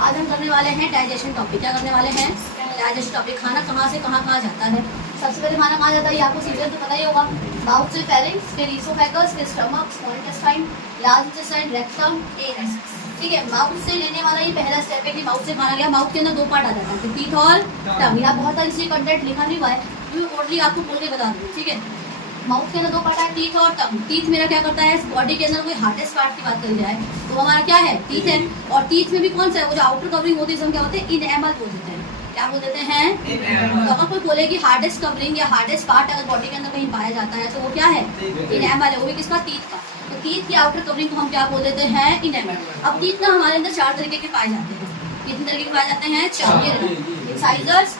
आज हम करने वाले हैं डाइजेशन टॉपिक। क्या करने वाले हैं? Digestion topic. खाना कहाँ से कहाँ कहाँ जाता है? सबसे पहले खाना कहाँ जाता है ये आपको सीक्वेंस तो पता ही होगा। माउथ से फेरिंक्स, फिर ईसोफेगस, फिर stomach, small intestine, large intestine, rectum, anus. ठीक है, माउथ से लेने वाला ये पहला स्टेप है कि माउथ से खाना गया। माउथ के अंदर दो पार्ट आ जाता है, टीथ और टंग। यहाँ बहुत सारी कंटेंट लिखा नहीं हुआ है, मैं ओनली आपको बोल के बता दूँ। ठीक है, माउथ के अंदर दो पार्ट है, टीथ और टंग। टीथ मेरा क्या करता है, बॉडी के अंदर कोई हार्डेस्ट पार्ट की बात करी जाए तो हमारा क्या है, टीथ है। और टीथ में भी कौन सा है, वो जो आउटर कवरिंग होती है, क्या होते हैं, इनएमल बोल देते हैं। क्या बोल देते हैं? तो अगर कोई बोले कि हार्डेस्ट कवरिंग या हार्डेस्ट पार्ट अगर बॉडी के अंदर कहीं पाया जाता है तो वो क्या है, इनएमल है। वो भी किसका, टीथ का। तो टीथ की आउटर कवरिंग को हम क्या बोल देते हैं, इनएमल। अब टीथ ना हमारे अंदर चार तरीके के पाए जाते हैं। कितने तरीके के पाए जाते हैं? चार। इंसाइजर्स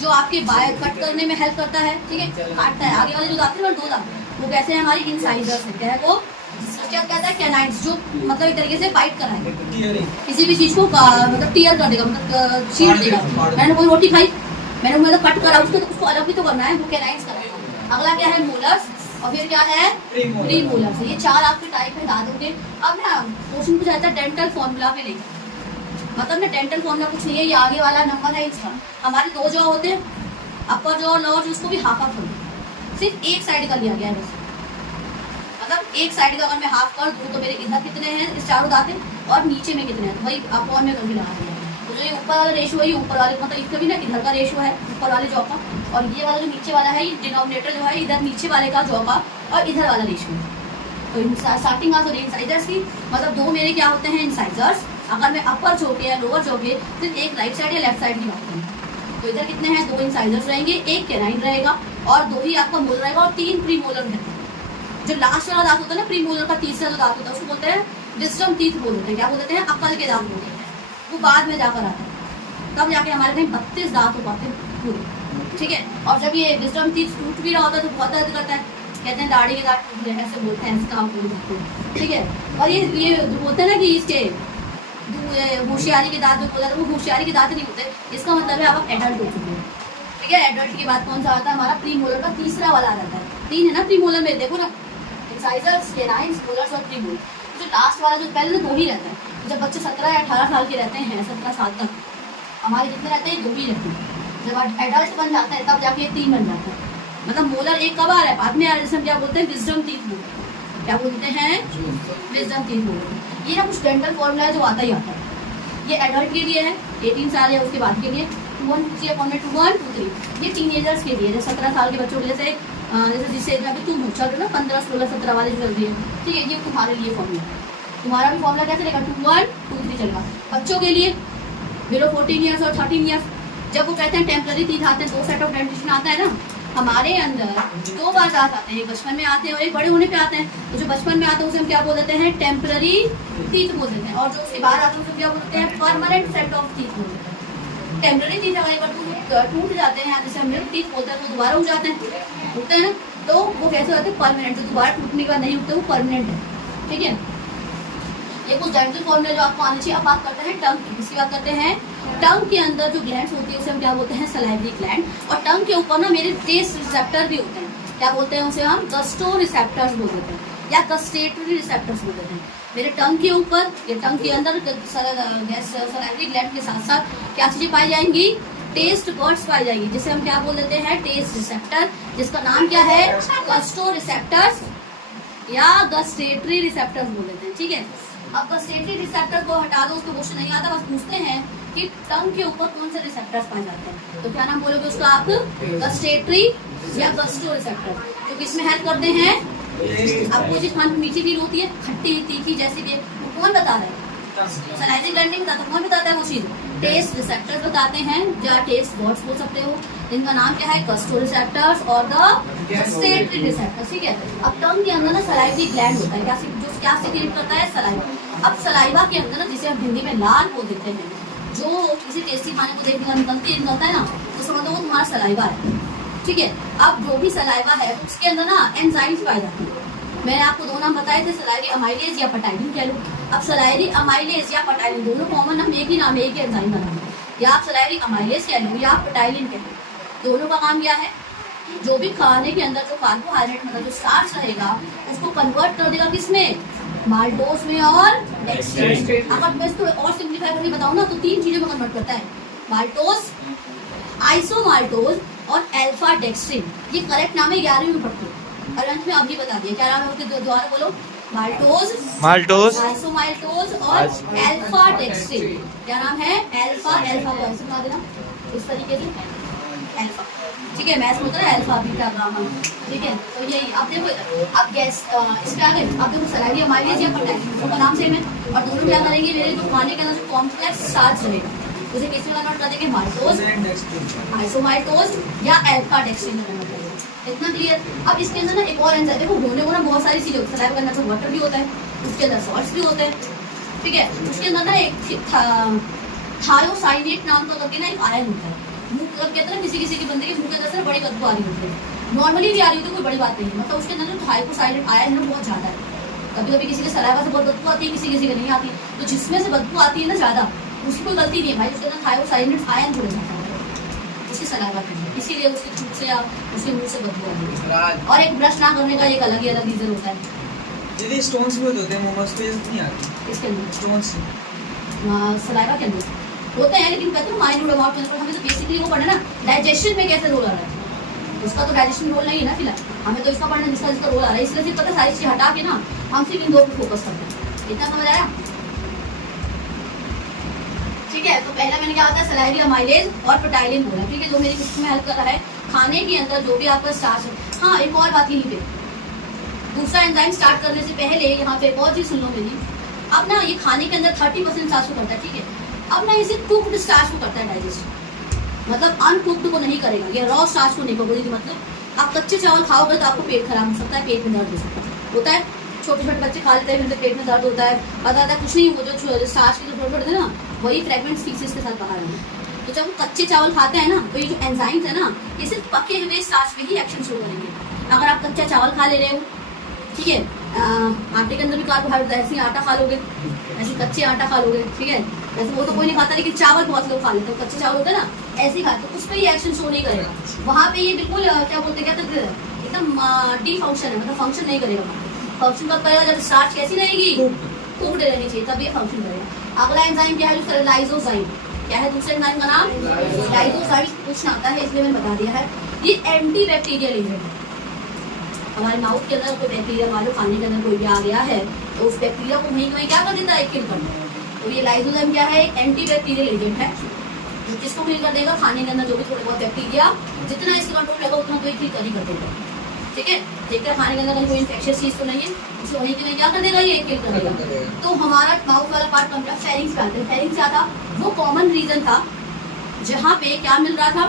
जो आपके बाय कट करने में हेल्प करता है, ठीक है, काटता है। आगे वाले जो दांत है दो दांत, वो कैसे है, हमारी इंसाइजर्स है। क्या है वो? क्या कहता है, कैनाइड्स, जो मतलब एक तरीके से बाइट कराएंगे किसी भी चीज को, मतलब टीयर कर देगा, मतलब चीर देगा। मैंने कोई रोटी खाई, मैंने मतलब कट करा उसको, तो उसको अलग भी तो करना है, वो कैनाइड्स कराएगा। अगला क्या है, मोलर्स, और फिर क्या है, प्री मोलर्स। ये चार आपके टाइप है दांतों के। अब ना क्वेश्चन पूछा जाता है डेंटल फॉर्मूला पे लेकर, मतलब ना डेंटल फॉर्मूला कुछ नहीं है, ये आगे वाला नंबर है इसका। हमारे दो जॉ होते हैं, अपर जॉ और लोअर जॉ, उसको भी हाफ हाफ होते, सिर्फ एक साइड का लिया गया है बस। मतलब एक साइड का अगर मैं हाफ कर दूं तो मेरे इधर कितने हैं, इस चारों दांत और नीचे में कितने हैं, तो वही आप और में करके लगा दिया। तो जो ये ऊपर वाला रेशो है, ये ऊपर वाले मतलब इसका भी ना इधर का रेशो है ऊपर वाले जॉ का, और ये वाला जो नीचे वाला है, ये डिनोमिनेटर जो है इधर नीचे वाले का जॉ का, और इधर वाला रेशो है। तो स्टार्टिंग आ इंसाइजर्स की, मतलब दो मेरे क्या होते हैं, इंसाइजर्स। अगर मैं अपर जॉ के या लोअर जॉ के सिर्फ एक राइट साइड या लेफ्ट साइड की बात करूँ तो इधर कितने हैं, दो इंसाइजर्स रहेंगे, एक कैनाइन रहेगा, और दो ही आपका मोलर रहेगा, और तीन प्री मोलर रहते हैं। जो लास्ट वाला दांत होता है ना, प्री मोलर का तीसरा जो दांत होता है, उसको बोलते हैं विजडम टीथ बोल देते हैं। क्या बोल देते हैं? अक्ल के दांत बोलते हैं। वो बाद में जाकर आता है, तब जाके हमारे कहीं 32 दांत हो पाते हैं पूरे। ठीक है, और जब ये विजडम टीथ टूट भी रहा होता है तो बहुत दर्द करता है, कहते हैं दाढ़ी के दांत टूट गए, ऐसे बोलते हैं, ऐसे काम बोल सकते हैं। ठीक है, और ये बोलते हैं ना कि इसके होशियारी के दांत जो बोला, वो होशियारी के दांत नहीं होते, इसका मतलब है आप एडल्ट हो चुके हैं। ठीक है, एडल्ट के बाद कौन सा आता है, हमारा प्री मोलर का तीसरा वाला आ जाता है। तीन है ना प्री मोलर में, देखो ना, इंसाइजर्स, कैनाइन्स, मोलर्स और प्री मोलर। जो लास्ट वाला जो पहले तो दो ही रहता है। जब बच्चे 17 या 18 साल के रहते हैं, 17 साल तक हमारे कितने रहते हैं, दो ही रहते हैं। जब एडल्ट बन जाता है तब जाके तीन बन जाता है। मतलब मोलर एक कब आ रहा है, बाद में आ रहा है, जिसे हम क्या बोलते हैं, विजडम टीथ बोलते हैं। क्या बोलते हैं? विजडम टीथ बोलते हैं। ये ना कुछ डेंटल फॉर्मूला है जो आता ही आता है। ये एडल्ट के लिए है, 18 साल या उसके बाद के लिए 2 1 2 3 अपॉइंटमेंट 2 1 2 3। ये टीनेजर्स के लिए, 17 साल के बच्चों के लिए, जैसे जिससे अभी तुम चल रहे हो ना 15 16 17 वाले जो चल रही है। ठीक है, ये तुम्हारे लिए फॉर्मूला, तुम्हारा भी फॉर्मूला क्या चलेगा, 2 1 2 3 चलेगा। बच्चों के लिए बिलो 14 ईयर्स और 13 ईयर्स, जब वो कहते हैं टेम्पररी टीथ आते हैं, 2 सेट ऑफ डेंटिशन आता है ना हमारे अंदर, 2 बार दांत आते हैं, एक बचपन में आते हैं और एक बड़े होने पे आते हैं। तो जो बचपन में आते हैं उसे हम क्या बोल देते हैं, टेम्पररी टीथ बोल देते हैं, और जो उसके बाद आते हैं उसे क्या बोलते हैं, परमानेंट सेट ऑफ टीथ बोल देते हैं। टेम्पररी टीथ अगर एक बार टूट जाते हैं, जैसे हम मिल्क टीथ बोलते हैं, तो दोबारा उग जाते हैं, उगते हैं ना, तो वो कैसे होते हैं, परमानेंट। तो दोबारा टूटने के बाद नहीं उगते, वो परमानेंट है। ठीक है, ये कुछ डेंटल फॉर्मूला जो आपको आना चाहिए। अब बात करते हैं टंग की। किसकी बात करते हैं? टंग के अंदर जो ग्लैंड्स होती है उसे हम क्या बोलते हैं, सलाइवरी ग्लैंड। और टंग के ऊपर ना मेरे टेस्ट रिसेप्टर भी होते हैं। क्या बोलते हैं उसे हम? गस्टो रिसेप्टर्स बोल देते हैं, या गस्टेटरी रिसेप्टर्स बोल देते हैं। मेरे टंग के ऊपर, ये टंग के अंदर सलाइवरी ग्लैंड के साथ साथ क्या चीजें पाई जाएंगी, टेस्ट बर्ड्स पाई जाएंगी, जिसे हम क्या बोल देते हैं, टेस्ट रिसेप्टर, जिसका नाम क्या है, गस्टो रिसेप्टर्स या गस्टेटरी रिसेप्टर्स बोल देते हैं। ठीक है, अब गस्टेटरी रिसेप्टर को हटा दो, उसको क्वेश्चन नहीं आता, बस पूछते हैं कि टंग के ऊपर कौन से रिसेप्टर्स पाए जाते हैं, तो क्या नाम बोलोगे उसका आप, गस्टेटरी या गस्टो रिसेप्टर। तो किसमें हेल्प करते हैं, आपको जो खान मीठी फील होती है, खट्टी तीखी जैसी भी, वो कौन बता रहा है, सलाइवरी ग्लैंड नहीं बताता, कौन बताता है वो चीज, टेस्ट रिसेप्टर्स बताते हैं, या टेस्ट बर्ड्स बोल सकते हो, जिनका नाम क्या है, गस्टो रिसेप्टर्स और द गस्टेटरी रिसेप्टर्स। ठीक है, अब टंग के अंदर ना सलाइवरी ग्लैंड होता है, क्या सीक्रेट करता है, सलाइवा। अब सलाइवा के अंदर ना, जिसे हम हिंदी में लाल बोल देते हैं, जो किसी टेस्टी खाने को देखने का निकलता है ना, तो समझ लो वो तुम्हारा सलाइवा है। ठीक है, अब जो भी सलाइवा है उसके अंदर ना एंजाइम्स पाए जाते हैं। मैंने आपको दो नाम बताए थे, सलाइवरी अमाइलेज या पटाइलिन कह लो। अब सलाइवरी अमाइलेज या पटाइलिन दोनों कॉमन नाम, एक ही नाम है, एक ही एंजाइम का नाम है। या आप सलाइवरी अमाइलेज कह लो या आप पटाइलिन कह लो, दोनों का काम क्या है, जो भी खाने के अंदर जो कार्बोहाइड्रेट मतलब जो स्टार्च रहेगा उसको कन्वर्ट कर देगा किसमें, माल्टोस में और डेक्स्ट्रिन। अगर मैं इसको और सिंप्लीफाई करके बताऊँ ना तो 3 चीजों में कन्वर्ट करता है, माल्टोस, आइसोमाल्टोस और अल्फा डेक्स्ट्रिन। ये करेक्ट नाम है, 11वीं में पढ़ते हो। और अंत में अभी बता दिया क्या नाम है उसके, दोबारा बोलो। माल्टोस, आइसोमाल्टोस और अल्फा डेक्स्ट्रिन। क्या नाम है? अल्फा। अल्फा को ऐसे बना देना इस तरीके से, अल्फा। ठीक है, मैथ्स में होता है अल्फा बीटा गामा। ठीक है, तो यही अब देखो, अब गैस इसमें आ गए। अब देखो सलाइडिया माइलेज या पोटैशियम का नाम सेम है, और दोनों क्या करेंगे, मेरे जो खाने के अंदर जो कॉम्प्लेक्स स्टार्च रहेगा उसे किसमें कन्वर्ट कर देंगे, माल्टोस, आइसोमाल्टोस या अल्फा डेक्स्ट्रिन में कन्वर्ट करेंगे। इतना क्लियर। अब इसके अंदर ना एक और एंजाइम, देखो होने को ना बहुत सारी चीजें, सलाइवा के अंदर वाटर भी होता है, उसके अंदर सॉल्ट्स भी होते हैं। ठीक है, उसके अंदर ना एक थायोसाइनेट नाम का करके ना एक आयन होता है। मुंह कहते हैं ना, किसी किसी के बंदे के मुंह के अंदर से बड़ी बदबू आ रही होती है, नॉर्मली भी आ रही होती है, कोई बड़ी बात नहीं है। मतलब उसके अंदर जो थायोसाइनेट आयन है बहुत ज्यादा है। कभी कभी किसी के सलाइवा से बहुत बदबू आती है, किसी किसी के नहीं आती। तो जिसमें से बदबू आती है ना ज्यादा, उसकी कोई गलती नहीं है भाई, उसके अंदर थायोसाइनेट आयन थोड़े ज्यादा है उसकी सलाइवा के अंदर, इसीलिए उसके थूक से या उसके मुंह से बदबू आती है। और एक ब्रश ना करने का एक अलग ही अलग रीजन होता है। दीदी स्टोन्स भी होते हैं मोमोज पे, नहीं आती इसके अंदर स्टोन्स सलाइवा के अंदर होते हैं, लेकिन कहते हैं माइन्यूट अमाउंट के अंदर। हमें तो बेसिकली वो पढ़ना ना, डाइजेशन में कैसे रोल आ रहा है, उसका तो डाइजेशन रोल नहीं है ना फिलहाल, हमें तो इसका पढ़ना जिसका जिसका रोल आ रहा है। इसलिए फिर पता सारी चीज हटा के ना हम सिर्फ इन दो पे फोकस करते हैं। इतना समझ आया? ठीक है, तो पहला मैंने क्या होता है, सलाइवा माइलेज और पेटाइलिन बोला। ठीक है, जो मेरी किस्त में हेल्प कर रहा है खाने के अंदर जो भी आपका स्टार्च है। हाँ, एक और बात यहीं पे, दूसरा एंजाइम स्टार्ट करने से पहले यहाँ पे एक और चीज सुन लो मेरी। अब ना ये खाने के अंदर 30% स्टार्च को करता है। ठीक है, अब ना इसे कुक्ड स्टार्च को करता है डाइजेस्ट, मतलब अनकुक्ड को नहीं करेगा, ये रॉ स्टार्च को नहीं करेगा। मतलब आप कच्चे चावल खाओगे तो आपको पेट खराब हो सकता है, पेट में दर्द हो सकता है, होता है। छोटे छोटे बच्चे खा लेते हैं, फिर पेट में दर्द होता है, पता है कुछ नहीं, वो जो स्टार्च के जो छोटे छोटे थे ना, वही फ्रेगमेंट्स फीसेस के साथ बाहर आएंगे। तो जब हम कच्चे चावल खाते हैं ना, तो ये जो एंजाइम्स है ना, ये सिर्फ पके हुए स्टार्च पे ही एक्शन शुरू करेंगे। अगर आप कच्चा चावल खा ले रहे हो, ठीक है, आटे के अंदर भी कार्बोहाइड्रेट है, ऐसे ही आटा खा लोगे, ऐसे कच्चे आटा खा लोगे। ठीक है, वैसे वो तो कोई नहीं खाता, लेकिन चावल बहुत लोग खा लेते हैं, कच्चे चावल होते हैं ना, ऐसे ही खाते हैं, उस पर ये एक्शन शो नहीं करेगा। वहाँ पे ये बिल्कुल क्या बोलते हैं, क्या एकदम डी फंक्शन है, मतलब फंक्शन नहीं करेगा। फंक्शन कब करेगा, जब स्टार्च कैसी रहेगी, कुक्ड रहनी चाहिए, तब ये फंक्शन करेगा। अगला एंजाइम क्या है, जो लाइसोजाइम। क्या है दूसरे एंजाइम का नाम? लाइसोजाइम। पूछना आता है इसलिए मैंने बता दिया है। ये एंटी बैक्टीरियल एजेंट है। हमारे माउथ के अंदर कोई बैक्टीरिया, मान लो खाने के अंदर कोई भी आ गया है, तो उस बैक्टीरिया को वहीं कहीं क्या कर देता है, किल कर देता है। तो ये लाइसोजाइम क्या है, एक एंटी बैक्टीरियल एजेंट है, जिसको किल कर देगा खाने के अंदर जो भी थोड़े बहुत बैक्टीरिया, जितना इसके कंट्रोल रहेगा उतना तो किल कर ही कर देगा। ठीक है, देखकर खाने के अंदर कहीं कोई इन्फेक्शियस चीज तो नहीं है, उसे वहीं के लिए क्या कर देगा, ये किल कर देगा। तो हमारा माउथ वाला पार्ट कम फेरिंग्स पे आता है। फेरिंग्स क्या था, वो कॉमन रीजन था जहाँ पे क्या मिल रहा था,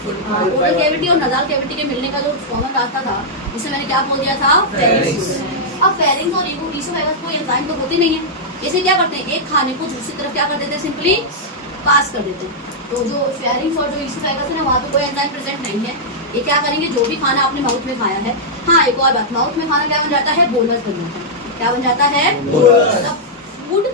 ओरल कैविटी और नजाल कैविटी के मिलने का जो कॉमन रास्ता था, उसे मैंने क्या बोल दिया था, फेरिंग्स। अब फेरिंग्स और ईसोफेगस को एंजाइम तो होते नहीं है, इसे क्या करते हैं, एक खाने को दूसरी तरफ क्या कर देते हैं, सिंपली पास कर देते हैं। तो जो फेरिंग्स और जो ईसोफेगस है ना, वहाँ पे कोई एंजाइम प्रेजेंट नहीं है। ये क्या करेंगे, जो भी खाना आपने माउथ में खाया है। हाँ, एक और बात, माउथ में खाना क्या बन जाता है, बोलस बन जाता है। क्या बन जाता है, मतलब फूड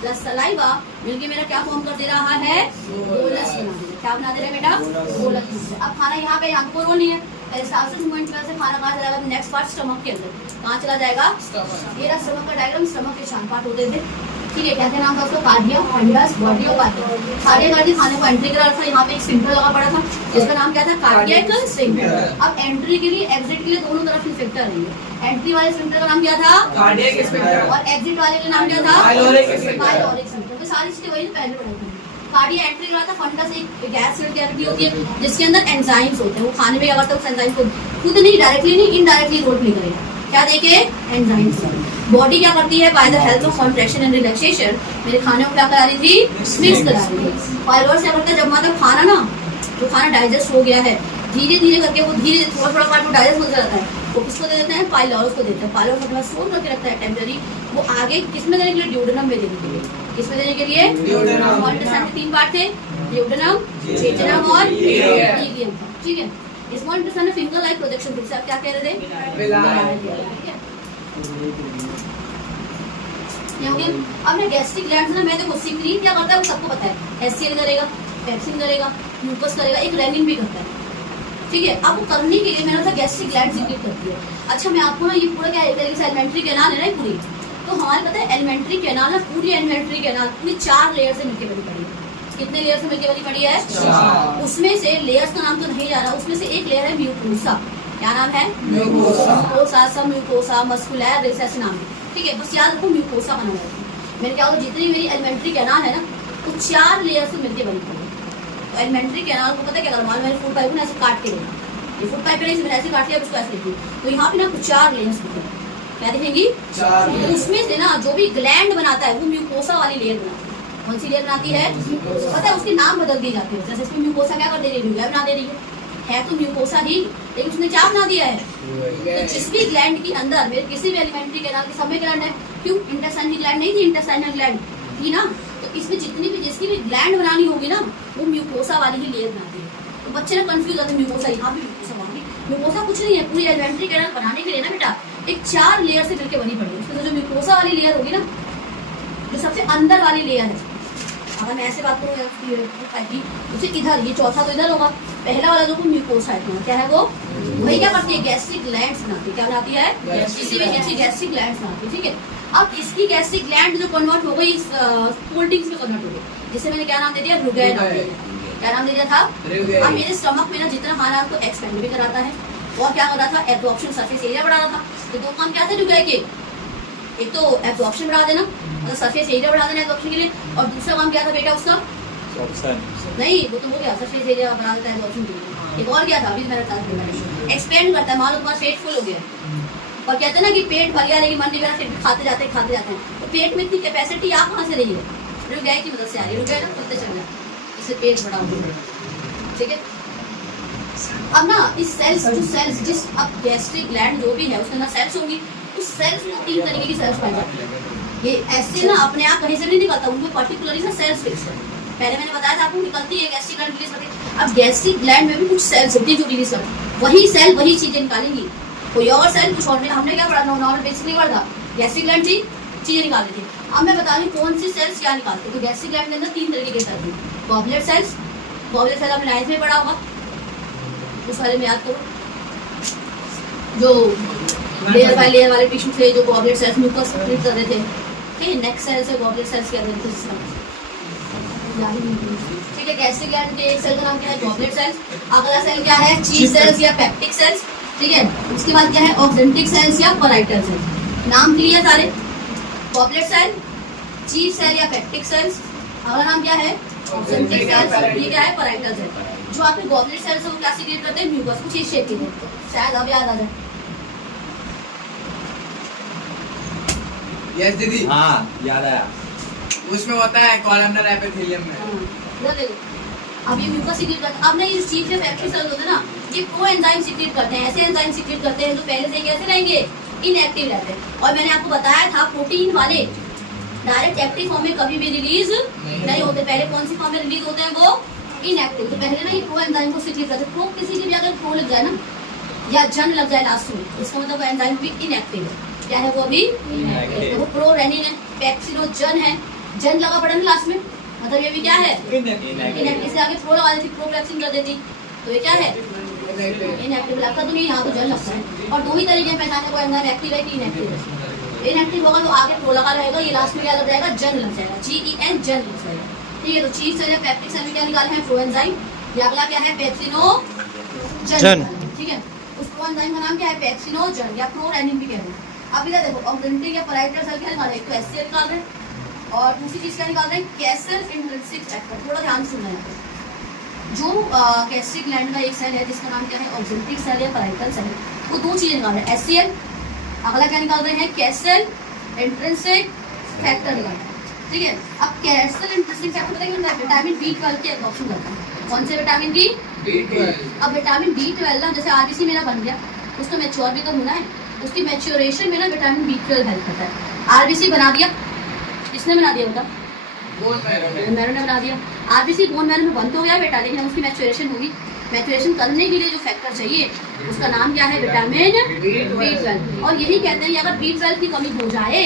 प्लस सलाइवा मिलके मेरा क्या फॉर्म कर दे रहा है, बोलस बना दे। क्या बना दे रहा है बेटा, बोलस। अब खाना यहाँ पे यहाँ कोई रोल नहीं है, पेरिस्टालसिस मूवमेंट की वजह से खाना कहाँ चला जाएगा, नेक्स्ट पार्ट स्टमक के अंदर कहाँ चला जाएगा, ये रहा स्टमक का डायग्राम। स्टमक के 4 पार्ट होते थे। ठीक है, क्या क्या नाम था उसको, कार्डिया, फंडस, बॉडी और कार्डिया। कार्डिया खाने को एंट्री करा था, यहाँ पे एक स्फिंक्टर लगा पड़ा था, जिसका नाम क्या था, कार्डियक स्फिंक्टर। अब एंट्री के लिए एग्जिट के लिए दोनों तरफ स्फिंक्टर रहेंगे। एंट्री वाले स्फिंक्टर का नाम क्या था, कार्डियक स्फिंक्टर, और एग्जिट वाले का नाम क्या था, पाइलोरिक स्फिंक्टर। Pyloric sphincter. तो सारी चीजें वही पहले पढ़ाई थी। कार्डिया एंट्री करा था, फंडस एक गैस फिल्ड कैविटी होती है जिसके अंदर एंजाइम्स होते हैं, वो खाने में क्या करता है, उस एंजाइम को खुद नहीं, डायरेक्टली नहीं, इनडायरेक्टली रोल प्ले करेगा। क्या देखे, एंजाइम्स। बॉडी क्या करती है, by the help of contraction and relaxation मेरे खाने को क्या करा रही थी, मिक्स करा रही थी। पाइलोर क्या करता है, जब मतलब खाना ना, जो खाना डाइजेस्ट हो गया है, धीरे धीरे करके वो धीरे थोड़ा थोड़ा पार्ट में डाइजेस्ट होता जाता है, वो किसको दे देते हैं, पाइलोरस को देते हैं। पाइलोरस अपना स्टोर करके रखता है टेम्पररी, वो आगे किसमें देने के लिए, ड्यूडेनम में देने के लिए। किसमें देने के लिए, ड्यूडेनम। के 3 पार्ट थे, ड्यूडेनम, जेजुनम और इलियम। ठीक है, स्मॉल इंटेस्टाइन में फिंगर लाइक प्रोजेक्शन थे, आप क्या कह रहे थे, ठीक है। अब ना गैस्ट्रिक ग्लैंड्स ना, मैं देखो सिक्रीट क्या करता है वो सबको पता है, एचसीएल करेगा, पेप्सिन करेगा, म्यूकस करेगा, एक रेनिन भी करता है। ठीक है। अब वो करने के लिए मैंने गैस्ट्रिक ग्लैंड सीक्रेट करती है। अच्छा मैं आपको ना ये पूरा क्या एक तरीके से एलिमेंट्री कैनाल है ना पूरी, तो हमारे पता है एलिमेंट्री कैनाल ना पूरी एलिमेंट्री कैनाल पूरी 4 लेयर से मिलकर बनी पड़ी है। कितने लेयर से मिलकर बनी पड़ी है? 4। उसमें से लेयर्स का नाम तो नहीं जा रहा, उसमें से एक लेयर है म्यूकोसा। क्या नाम है? म्यूकोसा। सब म्यूकोसा मस्कुलर रेसेस नाम है, ठीक है। बस याद रखो म्यूकोसा बना हुआ है। मैंने क्या होगा जितनी मेरी एलिमेंट्री कैनाल है ना वो 4 लेयर से मिलकर बनी पड़ी है। तो एलिमेंट्री कैनाल को पता है क्या करना, मैंने फूड पाइप ना ऐसे काट के लेना, ये फूड पाइप नहीं मैंने ऐसे काट लिया, उसको ऐसे लिखी। तो यहाँ पे ना कुछ 4 लेयर्स दिखेंगी, क्या दिखेंगी? 4। उसमें से ना जो भी ग्लैंड बनाता है वो म्यूकोसा वाली लेयर बनाती है। कौन सी लेयर बनाती है? पता है उसके नाम बदल दिए जाते हैं। जैसे इसमें म्यूकोसा क्या कर दे रही है? बना दे रही है तो म्यूकोसा ही, लेकिन उसने क्या बना दिया है? तो जिस भी ग्लैंड के अंदर मेरे किसी भी एलिमेंट्री कैनाल के सब में ग्लैंड है, क्यों? इंटेस्टाइनल ग्लैंड नहीं थी? इंटेस्टाइनल ग्लैंड थी ना, तो इसमें जितनी भी जिसकी भी ग्लैंड बनानी होगी ना वो म्यूकोसा वाली ही लेयर बनाती है। तो बच्चे ना कंफ्यूज होते हैं म्यूकोसा यहाँ भी म्यूकोसा वहाँ भी। म्यूकोसा कुछ नहीं है, पूरी एलिमेंट्री कैनाल बनाने के लिए ना बेटा एक 4 लेयर से मिलकर बनी पड़ी है। उसमें जो म्यूकोसा वाली लेयर होगी ना जो सबसे अंदर वाली लेयर है, अगर मैं ऐसे बात करूँ उसे इधर, ये चौथा तो इधर होगा, पहला वाला जो म्यूकोसा है क्या है वो वही क्या करती है? गैस्ट्रिक ग्लैंड्स बनाती है। क्या बनाती है? किसी भी चीज की गैस्ट्रिक ग्लैंड्स बनाती है, ठीक है। अब इसकी गैस्ट्रिक ग्लैंड जो कन्वर्ट हो गई कोल्ड ड्रिंक्स में कन्वर्ट हो गई, जिसे मैंने क्या नाम दे दिया? रुगै नाम दे दिया। क्या नाम दे दिया था? अब मेरे स्टमक में ना जितना खाना आपको एक्सपेंड भी कराता है और क्या कर रहा था? एब्जॉर्प्शन सरफेस एरिया बढ़ा रहा था। तो 2 काम क्या थे रुगै के? एक तो एब्जॉर्प्शन बढ़ा देना, मतलब सरफेस एरिया बढ़ा देना एब्जॉर्प्शन के लिए, और दूसरा काम क्या था बेटा उसका? नहीं वो तो हो गया, सरफेस एरिया बढ़ा देता है एब्जॉर्प्शन के लिए। एक और क्या था अभी मैंने बता दिया, एक्सपेंड करता है। मान लो तुम्हारा पेट फुल हो गया और कहते हैं ना कि पेट भर गया लेकिन मन नहीं भरा, फिर भी खाते जाते हैं। तो पेट में इतनी कैपेसिटी आप कहाँ से रही है? रुगै की मदद से आ रही है। रुगै ना खुलते चल रहा है, इससे पेट बड़ा हो गया, ठीक है। अब ना इस सेल्स जिस अब गैस्ट्रिक ग्लैंड जो भी है उसके अंदर सेल्स होंगी, उस सेल्स में 3 तरीके की सेल्स पाई जाती है। ये ऐसे ना अपने आप कहीं से नहीं निकलता, उनमें पर्टिकुलरली ना सेल्स फिक्स है। पहले मैंने बताया था आपको निकलती है गैस्ट्रिक ग्लैंड रिलीज करती है। अब गैस्ट्रिक ग्लैंड में भी कुछ सेल्स होती है जो रिलीज करती है, वही सेल वही चीजें निकालेंगी। कोई और सेल कुछ और, हमने क्या पढ़ा था नॉर्मल बेसिक नहीं पढ़ा था, गैस्ट्रिक ग्लैंड थी चीजें निकाल रही थी। अब मैं बता रही हूँ कौन सी सेल्स क्या निकालते हैं। तो गैस्ट्रिक ग्लैंड के अंदर 3 तरीके के सेल्स हैं। गॉबलेट सेल्स, गॉबलेट सेल आपने 9th में पढ़ा होगा, उस वाले में याद करो, जो लेयर बाय लेयर वाले टिश्यू थे जो गॉबलेट सेल्स म्यूकस क्रिएट कर रहे थे, ठीक है। नेक सेल्स है गॉबलेट सेल्स कह रहे थे, ठीक है। गैस्ट्रिक ग्लैंड के एक सेल का नाम क्या है? Goblet cells. अगला सेल क्या है? चीज सेल्स या पेप्टिक सेल्स, ठीक है। उसके बाद क्या है? ऑक्जेंटिक सेल्स या पराइटल सेल्स। नाम क्लियर सारे? गॉबलेट सेल, चीज सेल या पेप्टिक सेल्स। अगला नाम क्या है? ऑक्जेंटिक सेल्स, ये क्या है? Parietal cell. जो आपके गॉबलेट सेल्स है वो क्या सीक्रेट करते हैं? म्यूकस, कुछ इस शेप के थे, शायद अब याद आ जाए। यस दीदी, हाँ याद आया, उसमें होता है कॉलमनर एपिथेलियम में। अब ये म्यूकस सीक्रेट करते हैं। अब ना ये चीज के फैक्टरी सेल्स होते हैं ना, ये प्रो एंजाइम सीक्रेट करते हैं, ऐसे एंजाइम सीक्रेट करते हैं जो पहले से कैसे रहेंगे? इनएक्टिव रहते हैं। और मैंने आपको बताया था प्रोटीन वाले डायरेक्ट एक्टिव फॉर्म में कभी भी रिलीज नहीं होते, पहले कौन सी फॉर्म में रिलीज होते हैं? वो इनएक्टिव। तो पहले ना ये प्रो एंजाइम को सीक्रेट करते हैं। प्रो किसी की भी अगर प्रो लग जाए ना या जन लग जाए लास्ट में, इसका मतलब एंजाइम भी इनएक्टिव है। क्या है वो? अभी इनएक्टिव। वो प्रो रेनिन है, पेप्सिडोजन है, जन लगा पड़ा ना लास्ट में, मतलब ये भी क्या है? इनएक्टिव। इससे आगे प्रो लगा देती, प्रोपेप्सिन कर देती, तो ये क्या है? इनएक्टिव। लगता तो नहीं, यहाँ तो जन लगता है। और 2 ही तरीके पहचानने को, एंजाइम एक्टिव है कि इनएक्टिव है। इनएक्टिव होगा तो आगे प्रो लगा रहेगा, ये लास्ट में क्या लग जाएगा? जन लग जाएगा, GEN जन लग जाएगा, ठीक है। तो चीज सेल या पेप्टिक सेल में क्या निकाले हैं? Pro enzyme. ये अगला क्या है? पेप्सिनोजन, ठीक है। उस प्रो एंजाइम का नाम क्या है? पेप्सिनोजन या प्रो रेनिन भी कहते हैं। अब इधर देखो ऑक्जेंटिक या पराइटल सेल क्या निकाल रहे हैं? तो HCl निकाल रहे हैं, और दूसरी चीज क्या निकाल रहे हैं? Castle intrinsic factor. थोड़ा ध्यान सुनना है। जो गैस्ट्रिक ग्लैंड का एक सेल है जिसका नाम क्या है? ऑक्जेंटिक सेल या पराइटल सेल, वो 2 चीजें निकाल रहे हैं, HCl। अगला क्या निकाल रहे हैं? कैसल इंट्रिंसिक फैक्टर निकाल रहे हैं, ठीक है। अब कैसल इंट्रिंसिक फैक्टर पता क्या है? विटामिन B12 के एब्जॉर्प्शन करता है। कौन से विटामिन की? B12। अब विटामिन B12 ना जैसे RBC मेरा बन गया, उसको मैच्योर भी तो होना है, उसकी मैच्योरेशन में ना विटामिन B12 हेल्प करता है। RBC बना दिया, किसने बना दिया बता? बोन मैरो ने बना दिया। RBC बोन मैरो में बंद हो गया बेटा, लेकिन उसकी मैच्योरेशन होगी। मैच्योरेशन करने के लिए जो फैक्टर चाहिए उसका नाम क्या है? Vitamin B12। और यही कहते हैं कि अगर B12 की कमी हो जाए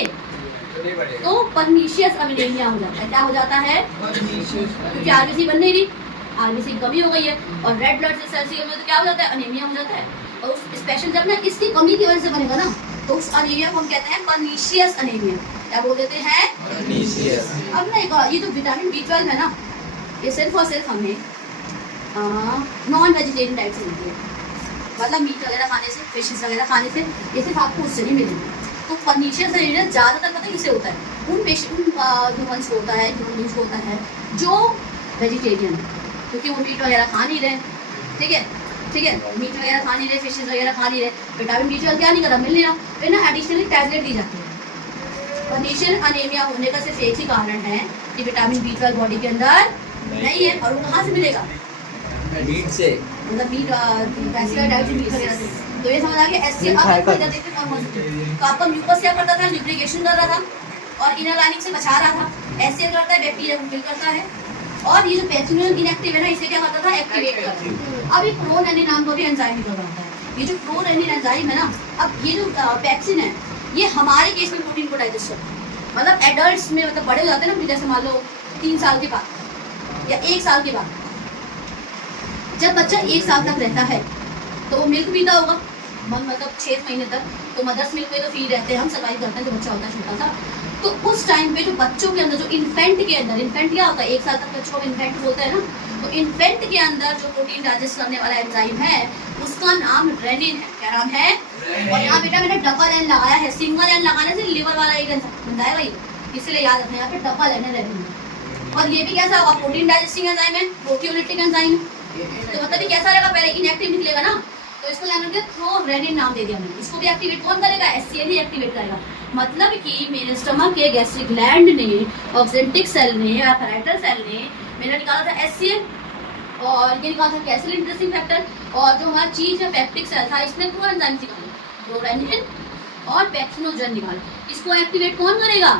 तो परनीशियस अमीनेमिया हो जाता है। क्या हो जाता है? क्योंकि RBC बन नहीं रही, आरबीसी की कमी हो गई है, और रेड ब्लड सेल्स की कमी हो तो क्या हो जाता है, अनीमिया हो जाता है। और उस स्पेशल जब ना इसकी कमी की वजह से बनेगा ना, तो उस अनीमिया को हम कहते हैं पर्नीशियस अनीमिया। क्या बोल देते हैं, Pernicious। अब ना ये जो विटामिन B12 है ना, ये सिर्फ और सिर्फ हमें नॉन वेजिटेरियन डाइट से मिलती है, मतलब मीट वगैरह खाने से, फिशेस वगैरह खाने से, ये सिर्फ आपको उससे नहीं मिलेगी। तो पर्नीशियस अनीमिया ज़्यादातर पता है किसे होता है, उन ह्यूमन्स को होता है, ह्यूमन बींग्स को होता है जो वेजिटेरियन है, क्योंकि वो मीट वगैरह खा नहीं रहे। ठीक है, ठीक है, मीट वगैरह खा नहीं रहे, फिशेस वगैरह खा नहीं रहे, विटामिन B12 क्या नहीं कर रहा, मिल नहीं रहा, फिर ना एडिशनली टैबलेट दी जाती है। पर्नीशियस अनीमिया होने का सिर्फ एक ही कारण है कि विटामिन B12 बॉडी के अंदर नहीं है, और वो कहाँ से मिलेगा, मीट से। मतलब मीट वैसे डाइट मीट वगैरह से। तो ये समझ आ गया एससीएल आप देखते हैं नॉर्मल, तो आपका म्यूकस क्या करता था, ल्यूब्रिकेशन कर रहा था और इनर लाइनिंग से बचा रहा था। एससीएल करता है बैक्टीरिया को किल करता है, और ये जो पैक्सिनोल इनएक्टिव है ना, इसे क्या करता था, एक्टिवेट करता है। अब ये प्रोरेनिन नाम का भी एंजाइम निकल रहा है। ये जो प्रोरेनिन एंजाइम है ना, अब ये जो पैक्सिन है, ये हमारे केस में प्रोटीन को डाइजेस्ट करता है, मतलब एडल्ट्स में, मतलब बड़े हो जाते हैं ना, जैसे मान लो 3 साल के बाद या 1 साल के बाद, जब बच्चा 1 साल तक रहता है तो वो मिल्क पीता होगा, मतलब 6 महीने तक, तो मदर्स मिल्क में तो फी रहते हैं, हम सर्वाइव करते हैं, जो बच्चा होता है छोटा सा। तो उस टाइम पे जो बच्चों के अंदर, जो इन्फेंट के अंदर, इन्फेंट क्या होता है, 1 साल तक बच्चों को इन्फेंट बोलते हैं ना, तो इन्फेंट के अंदर जो प्रोटीन डाइजेस्ट करने वाला एंजाइम है, उसका नाम रेनिन है। क्या नाम है, और यहाँ बेटा मैंने डबल एन लगाया है, सिंगल एन लगाने से लिवर वाला एक बनता है भाई, इसलिए याद रखना, यहाँ पे डबल एन है रेनिन। और ये भी कैसा होगा, प्रोटीन डाइजेस्टिंग एंजाइम है, प्रोटियोलिटिक एंजाइम है, तो मतलब ये कैसा रहेगा, पहले इनएक्टिव निकलेगा ना, तो इसको हमने प्रोरेनिन नाम दे दिया मैंने। इसको भी एक्टिवेट कौन करेगा, एससीएल ही एक्टिवेट करेगा। मतलब कि मेरे स्टमक के गैस्ट्रिक ग्लैंड ने, ऑक्सेंटिक सेल ने, पैराइटल सेल ने मेरा निकाला था एससीएल, और ये निकाला था कैसल इंटरेस्टिंग फैक्टर, और जो हमारा चीज है पेप्टिक सेल था, इसने प्रो एंजाइम निकाले, प्रोरेनिन और पैक्सिनोजन निकाले। इसको एक्टिवेट कौन करेगा,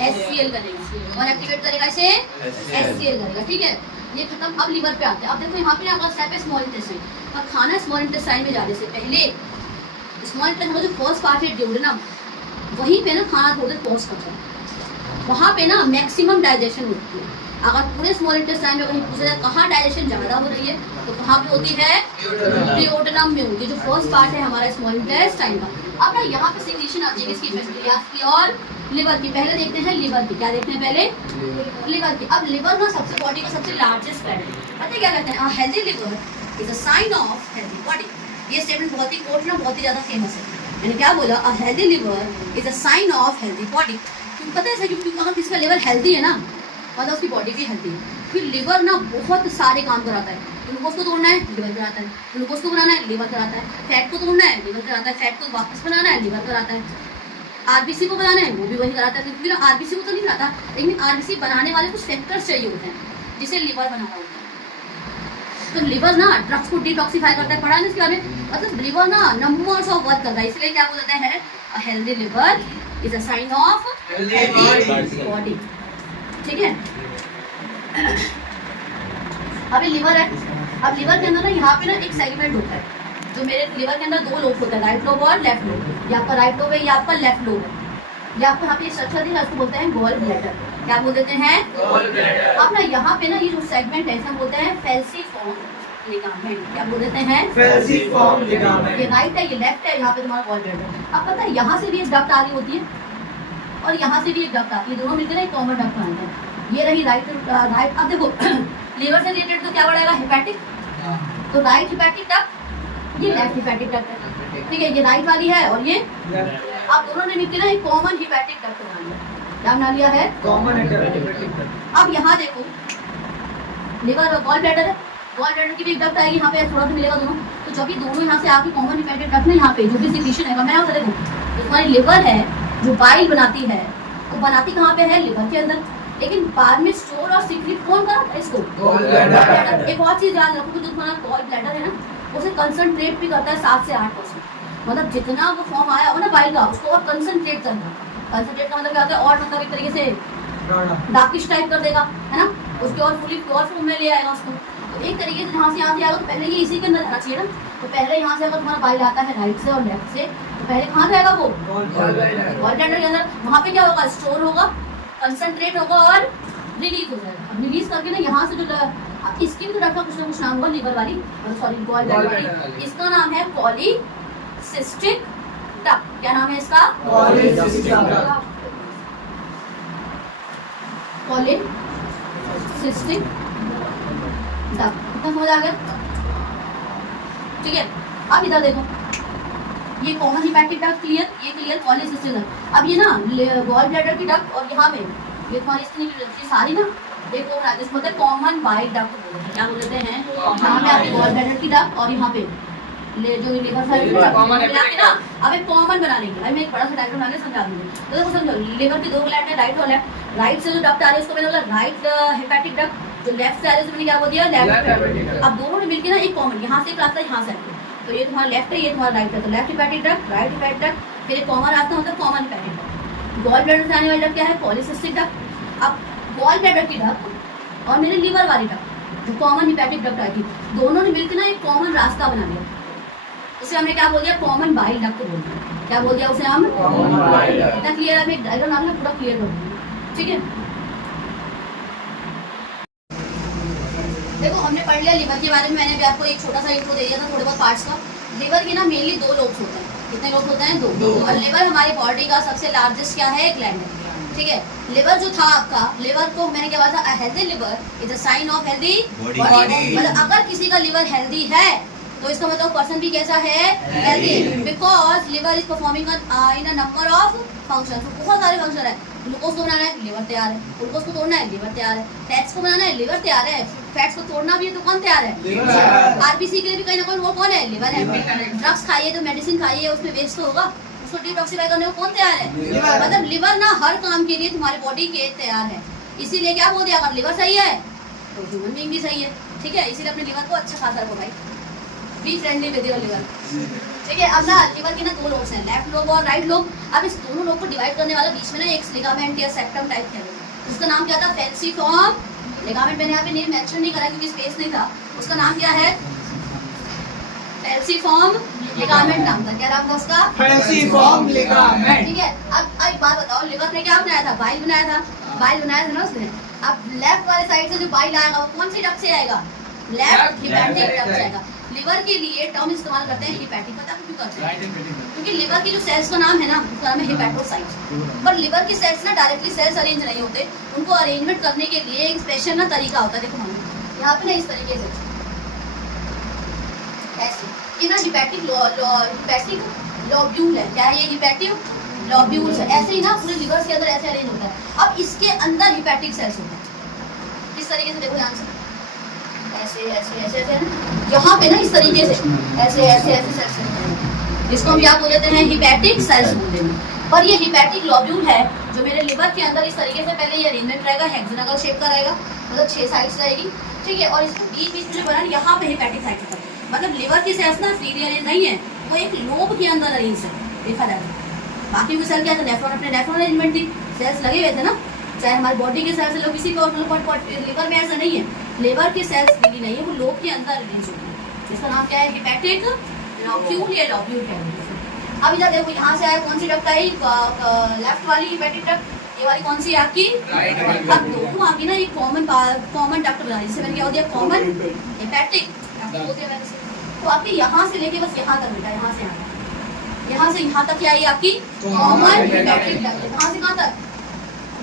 एससीएल करेगा, और एक्टिवेट करेगा इसे एससीएल करेगा। ठीक है, ये खत्म। अब लिवर पे आते हैं। अब देखो यहाँ पे अगला स्टेप है स्मॉल इंटेस्टाइन। अब खाना स्मॉल इंटेस्टाइन में जाने से पहले स्मॉल इंटेस्टाइन का जो फर्स्ट पार्ट है ड्यूडेनम, वहीं पे ना खाना थोड़ी देर पॉज करता है, वहाँ पे ना मैक्सिमम डाइजेशन होती है। अगर पूरे स्मॉल इंटेस्टाइन में कहीं पूछा जाए कहाँ डाइजेशन ज़्यादा हो रही है, तो कहाँ पे होती है, ड्यूडेनम में होती है, जो फर्स्ट पार्ट है हमारा स्मॉल इंटेस्टाइन का। अब ना यहाँ पे सिक्रीशन आती है किसकी, बैक्टीरिया की और लिवर की। पहले देखते हैं लिवर की, क्या देखते हैं पहले, लिवर की। अब लिवर ना सबसे बॉडी का सबसे लार्जेस्ट पैड है। पता है क्या कहते हैं, healthy liver is a sign of healthy body. ये स्टेटमेंट बहुत ही कोट ना बहुत ही ज़्यादा फेमस है। मैंने क्या बोला, a healthy liver is a sign of healthy body. क्योंकि पता है ऐसा, क्योंकि अगर किसी का लिवर हेल्दी है ना, मतलब उसकी बॉडी भी हेल्दी है। फिर लिवर ना बहुत सारे काम कराता है। ग्लूकोज को तोड़ना है, लिवर कराता है। ग्लूकोज को बनाना है, लिवर कराता है। फैट को तोड़ना है, लिवर कराता है। फैट को वापस बनाना है, लिवर कराता है। आरबीसी को बनाना है, वो भी वही कराता है। क्योंकि आरबीसी को तो नहीं कराता, लेकिन आरबीसी बनाने वाले कुछ फैक्टर्स चाहिए होते हैं जिसे लिवर बना रहा होता है। तो लिवर ना ड्रग्स को डिटॉक्सिफाई करता है, पढ़ा ना इसके बारे में। मतलब लिवर ना नंबर्स ऑफ वर्क कर रहा है, इसलिए क्या बोलते हैं, a healthy liver is a sign of healthy body. ठीक है, अभी लिवर है। अब लिवर के अंदर ना यहाँ पे ना एक सेगमेंट होता है, जो मेरे लिवर के अंदर 2 लोब होता है, राइट लोब और लेफ्ट लोब। ये आपका राइट लोब है, ये आपका लेफ्ट लोब है। ये आपको यहाँ पे स्ट्रक्चर दिखा, इसको बोलते हैं गॉल ब्लैडर। क्या बोल देते हैं, गॉल ब्लैडर। अब ना यहाँ पे ना ये जो सेगमेंट है, इसे बोलते हैं फेल्सीफॉर्म लिगामेंट। क्या बोल देते हैं, फेल्सीफॉर्म लिगामेंट। ये राइट है, ये लेफ्ट है, यहाँ पे तुम्हारा गॉल ब्लैडर। अब पता है यहाँ से भी एक डक्ट आ रही होती है और यहाँ से भी एक डक्ट आती है, दोनों मिलकर एक कॉमन डक्ट बनाते हैं। ये रही राइट। अब देखो लिवर से रिलेटेड तो क्या बढ़ेगा, हेपेटिक। तो राइट हेपेटिक डक्ट, ये लेफ्ट हेपेटिक डक्ट है। ठीक है, ये राइट वाली है और ये, अब दोनों ने मिलकर ना एक कॉमन हेपेटिक डक्ट बना लिया। क्या बना लिया है, कॉमन हेपेटिक। अब यहाँ देखो लिवर गॉल ब्लैडर है, गॉल ब्लैडर की भी एक डक्ट आएगी, यहाँ पे थोड़ा सा मिलेगा दोनों। तो जब ये दोनों यहाँ से आके कॉमन हेपेटिक डक्ट में यहाँ पे जो भी सिक्रीशन है, मैंने देखो जो तुम्हारी लिवर है जो बाइल बनाती है, वो बनाती कहाँ पे है, लिवर के अंदर। लेकिन बाद में स्टोर और सीक्रेट कौन कराता है इसको, गॉल ब्लैडर। एक और चीज याद रखो, जो तुम्हारा गॉल ब्लैडर है ना, उसे कंसंट्रेट भी करता है 7 से 8%। मतलब जितना वो फॉर्म आया हो ना बाइल का, उसको और कंसंट्रेट करना। कंसंट्रेट का मतलब क्या होता है, और मतलब एक तरीके से डार्किश टाइप कर देगा, है ना, उसके और फुली प्योर फॉर्म में ले आएगा उसको। तो एक तरीके से यहाँ से आएगा, तो पहले ये इसी के अंदर रहना चाहिए ना। तो पहले यहाँ से अगर तुम्हारा बाइल आता है राइट से और लेफ्ट से, तो पहले कहाँ जाएगा वो, गॉल ब्लैडर के अंदर। वहाँ पे क्या होगा, स्टोर होगा, कंसंट्रेट होगा और रिलीज हो जाएगा। अब रिलीज करके ना यहाँ से जो अब इसकी भी तो डक्ट का कुछ ना कुछ नाम होगा, लीवर वाली, सॉरी गॉल ब्लैडर वाली, इसका नाम है पॉलीसिस्टिक डक्ट। क्या नाम है इसका? Polycystic duct. पॉलीसिस्टिक डक्ट, इतना समझ आ गया? ठीक है, अब इधर देखो, ये कॉमन हिपैटिक डक्ट क्लियर, ये क्लियर पॉलीसिस्टिक डक्ट। अब ये ना गॉल ब्लैडर की डक्ट और यहाँ पे ये तुम्हारी इसकी सारी ना देखो इसको बोलते हैं कॉमन बाइल डक्ट बोलते हैं। क्या बोलते हैं? यहाँ पे आपकी गॉल ब्लैडर की डक्ट और यहाँ पे जो लिवर साइड की डक्ट ना, अब एक कॉमन बना लेंगे। भाई मैं एक बड़ा सा डायग्राम बना के समझा दूंगी। तो देखो समझो, लिवर की दो ग्लैंड है, राइट और लेफ्ट। राइट से जो डक्ट आ रही है उसको मैंने बोला राइट हिपैटिक डक्ट, जो लेफ्ट से आ रही है उसको मैंने क्या बोल दिया? लेफ्ट। अब दोनों ने मिलकर ना एक कॉमन, यहाँ से एक रास्ता यहाँ से, तो ये तुम्हारा लेफ्ट है, ये तुम्हारा राइट है, तो left hepatic duct, right hepatic duct, फिर एक कॉमन रास्ता मतलब common hepatic duct. Gall bladder से आने वाली डक्ट क्या है? Polycystic duct. अब गॉल ब्लैडर की डक्ट और मेरे लिवर वाली डक्ट जो कॉमन हिपैटिक डक्ट आई थी, दोनों ने मिलकर ना एक कॉमन रास्ता बना लिया, उसे हमने क्या बोल दिया? कॉमन बाइल डक्ट बोल दिया। क्या बोल दिया उसे हम? इतना क्लियर है? एक डायग्राम आपने पूरा क्लियर कर दिया, ठीक है? देखो हमने पढ़ लिया लिवर के बारे में, मैंने भी आपको एक छोटा सा इंट्रो दे दिया था थोड़े बहुत पार्ट्स का। लिवर के ना मेनली दो लोब्स होते हैं। कितने लोब्स होते हैं? दो। और लिवर हमारी बॉडी का सबसे लार्जेस्ट क्या है? ग्लैंड है, ठीक है? लिवर जो था आपका, लिवर को मैंने क्या बोला था? Healthy liver is a sign of healthy body. मतलब अगर किसी का लिवर हेल्दी है तो इसका मतलब पर्सन भी कैसा है? Healthy, because liver is performing in a number of function. बहुत सारे फंक्शन है। ग्लूकोज को बनाना है, लिवर तैयार है। ग्लूकोज को तोड़ना है, लिवर तैयार है। फैट्स को बनाना है, लिवर तैयार है। फैट्स को तोड़ना भी है तो कौन तैयार है? आरबीसी के लिए भी कहीं ना कहीं वो कौन है? लिवर है। ड्रग्स खाइए तो मेडिसिन खाइए, उसमें वेस्ट तो होगा, उसको डिटॉक्सिफाई करने को कौन तैयार है? मतलब लिवर ना हर काम के लिए तुम्हारी बॉडी के तैयार है। इसीलिए क्या बोल दिया? अगर लिवर सही है तो ह्यूमन बीइंग भी सही है, ठीक है? इसीलिए अपने लिवर को अच्छा खासा रखो भाई, be friendly with your liver, ठीक है? अब ना लिवर के ना दो लोब्स हैं, लेफ्ट लोब और राइट लोब। अब इस दोनों लोब को डिवाइड करने वाला बीच में ना एक लिगामेंट या सेप्टम टाइप का, उसका नाम क्या था? फैल्सिफॉर्म लिगामेंट। मैंने यहाँ पे नेम मेंशन नहीं करा क्योंकि स्पेस नहीं था। उसका नाम क्या है? फैल्सिफॉर्म लिगामेंट नाम था। क्या नाम था उसका? फैल्सिफॉर्म लिगामेंट, ठीक है? अब एक बात बताओ, लिवर ने क्या बनाया था? बाइल बनाया था। बाइल बनाया था ना उसने। अब लेफ्ट वाले साइड से जो बाइल आएगा वो कौन सी डक्ट से आएगा? लेफ्ट हिपैटिक डक्ट से आएगा। लिवर के लिए टर्म इस्तेमाल करते हैं हिपैटिक, पता क्यों करते हैं? क्योंकि लिवर की जो सेल्स का नाम है ना, उसका नाम है हिपैटोसाइट्स। पर लिवर की सेल्स ना डायरेक्टली सेल्स अरेंज नहीं होते, उनको अरेंजमेंट करने के लिए एक स्पेशल ना तरीका होता है। देखो हम यहाँ पे ना इस तरीके से ऐसे ये ना हिपैटिक लॉब्यूल है। क्या है ये? हिपैटिक लॉब्यूल्स है। ऐसे ही ना पूरे लिवर के अंदर ऐसे अरेंज होता है। अब इसके अंदर हिपैटिक सेल्स होते हैं इस तरीके से। देखो ध्यान से, ऐसे ऐसे ऐसे ऐसे यहाँ पे ना इस तरीके से ऐसे ऐसे ऐसे सेल्स होते हैं। इसको हम क्या बोल देते हैं? हिपैटिक सेल्स बोलते हैं। पर ये हिपैटिक लॉब्यूल है जो मेरे लिवर के अंदर इस तरीके से पहले ये अरेंजमेंट रहेगा, हेक्सागोनल शेप का रहेगा, मतलब 6 साइड्स रहेगी, ठीक है? और इसको बीच बीच में बना यहाँ पे हिपैटिक साइड होता है। मतलब लिवर की सेल्स ना फ्रीली अरेंज नहीं है, वो एक लोब के अंदर अरेंज है, देखा जाए तो। बाकी की सेल क्या था? नेफ्रॉन, अपने नेफ्रॉन अरेंजमेंट थी, सेल्स लगे हुए थे ना, चाहे हमारी बॉडी के सेल्स लोग किसी भी और लिवर में ऐसा नहीं है। लिवर की सेल्स फ्रीली नहीं है, वो लोब के अंदर अरेंज होती है। इसका नाम क्या है? हिपैटिक लॉब्यूल या लॉब्यूल कहते हैं। अब इधर देखो, यहाँ से आया कौन सी डक्ट आई? लेफ्ट वाली हिपैटिक डक्ट। ये वाली कौन सी है आपकी? अब दोनों आपकी ना एक कॉमन डक्ट बना दी, जिससे मैंने क्या हो दिया? कॉमन हिपैटिक डक्ट हो गया मैंने। तो आपकी यहाँ से लेके बस यहाँ तक बेटा, यहाँ से यहाँ तक क्या आई आपकी? Common hepatic duct. कहाँ से कहाँ तक?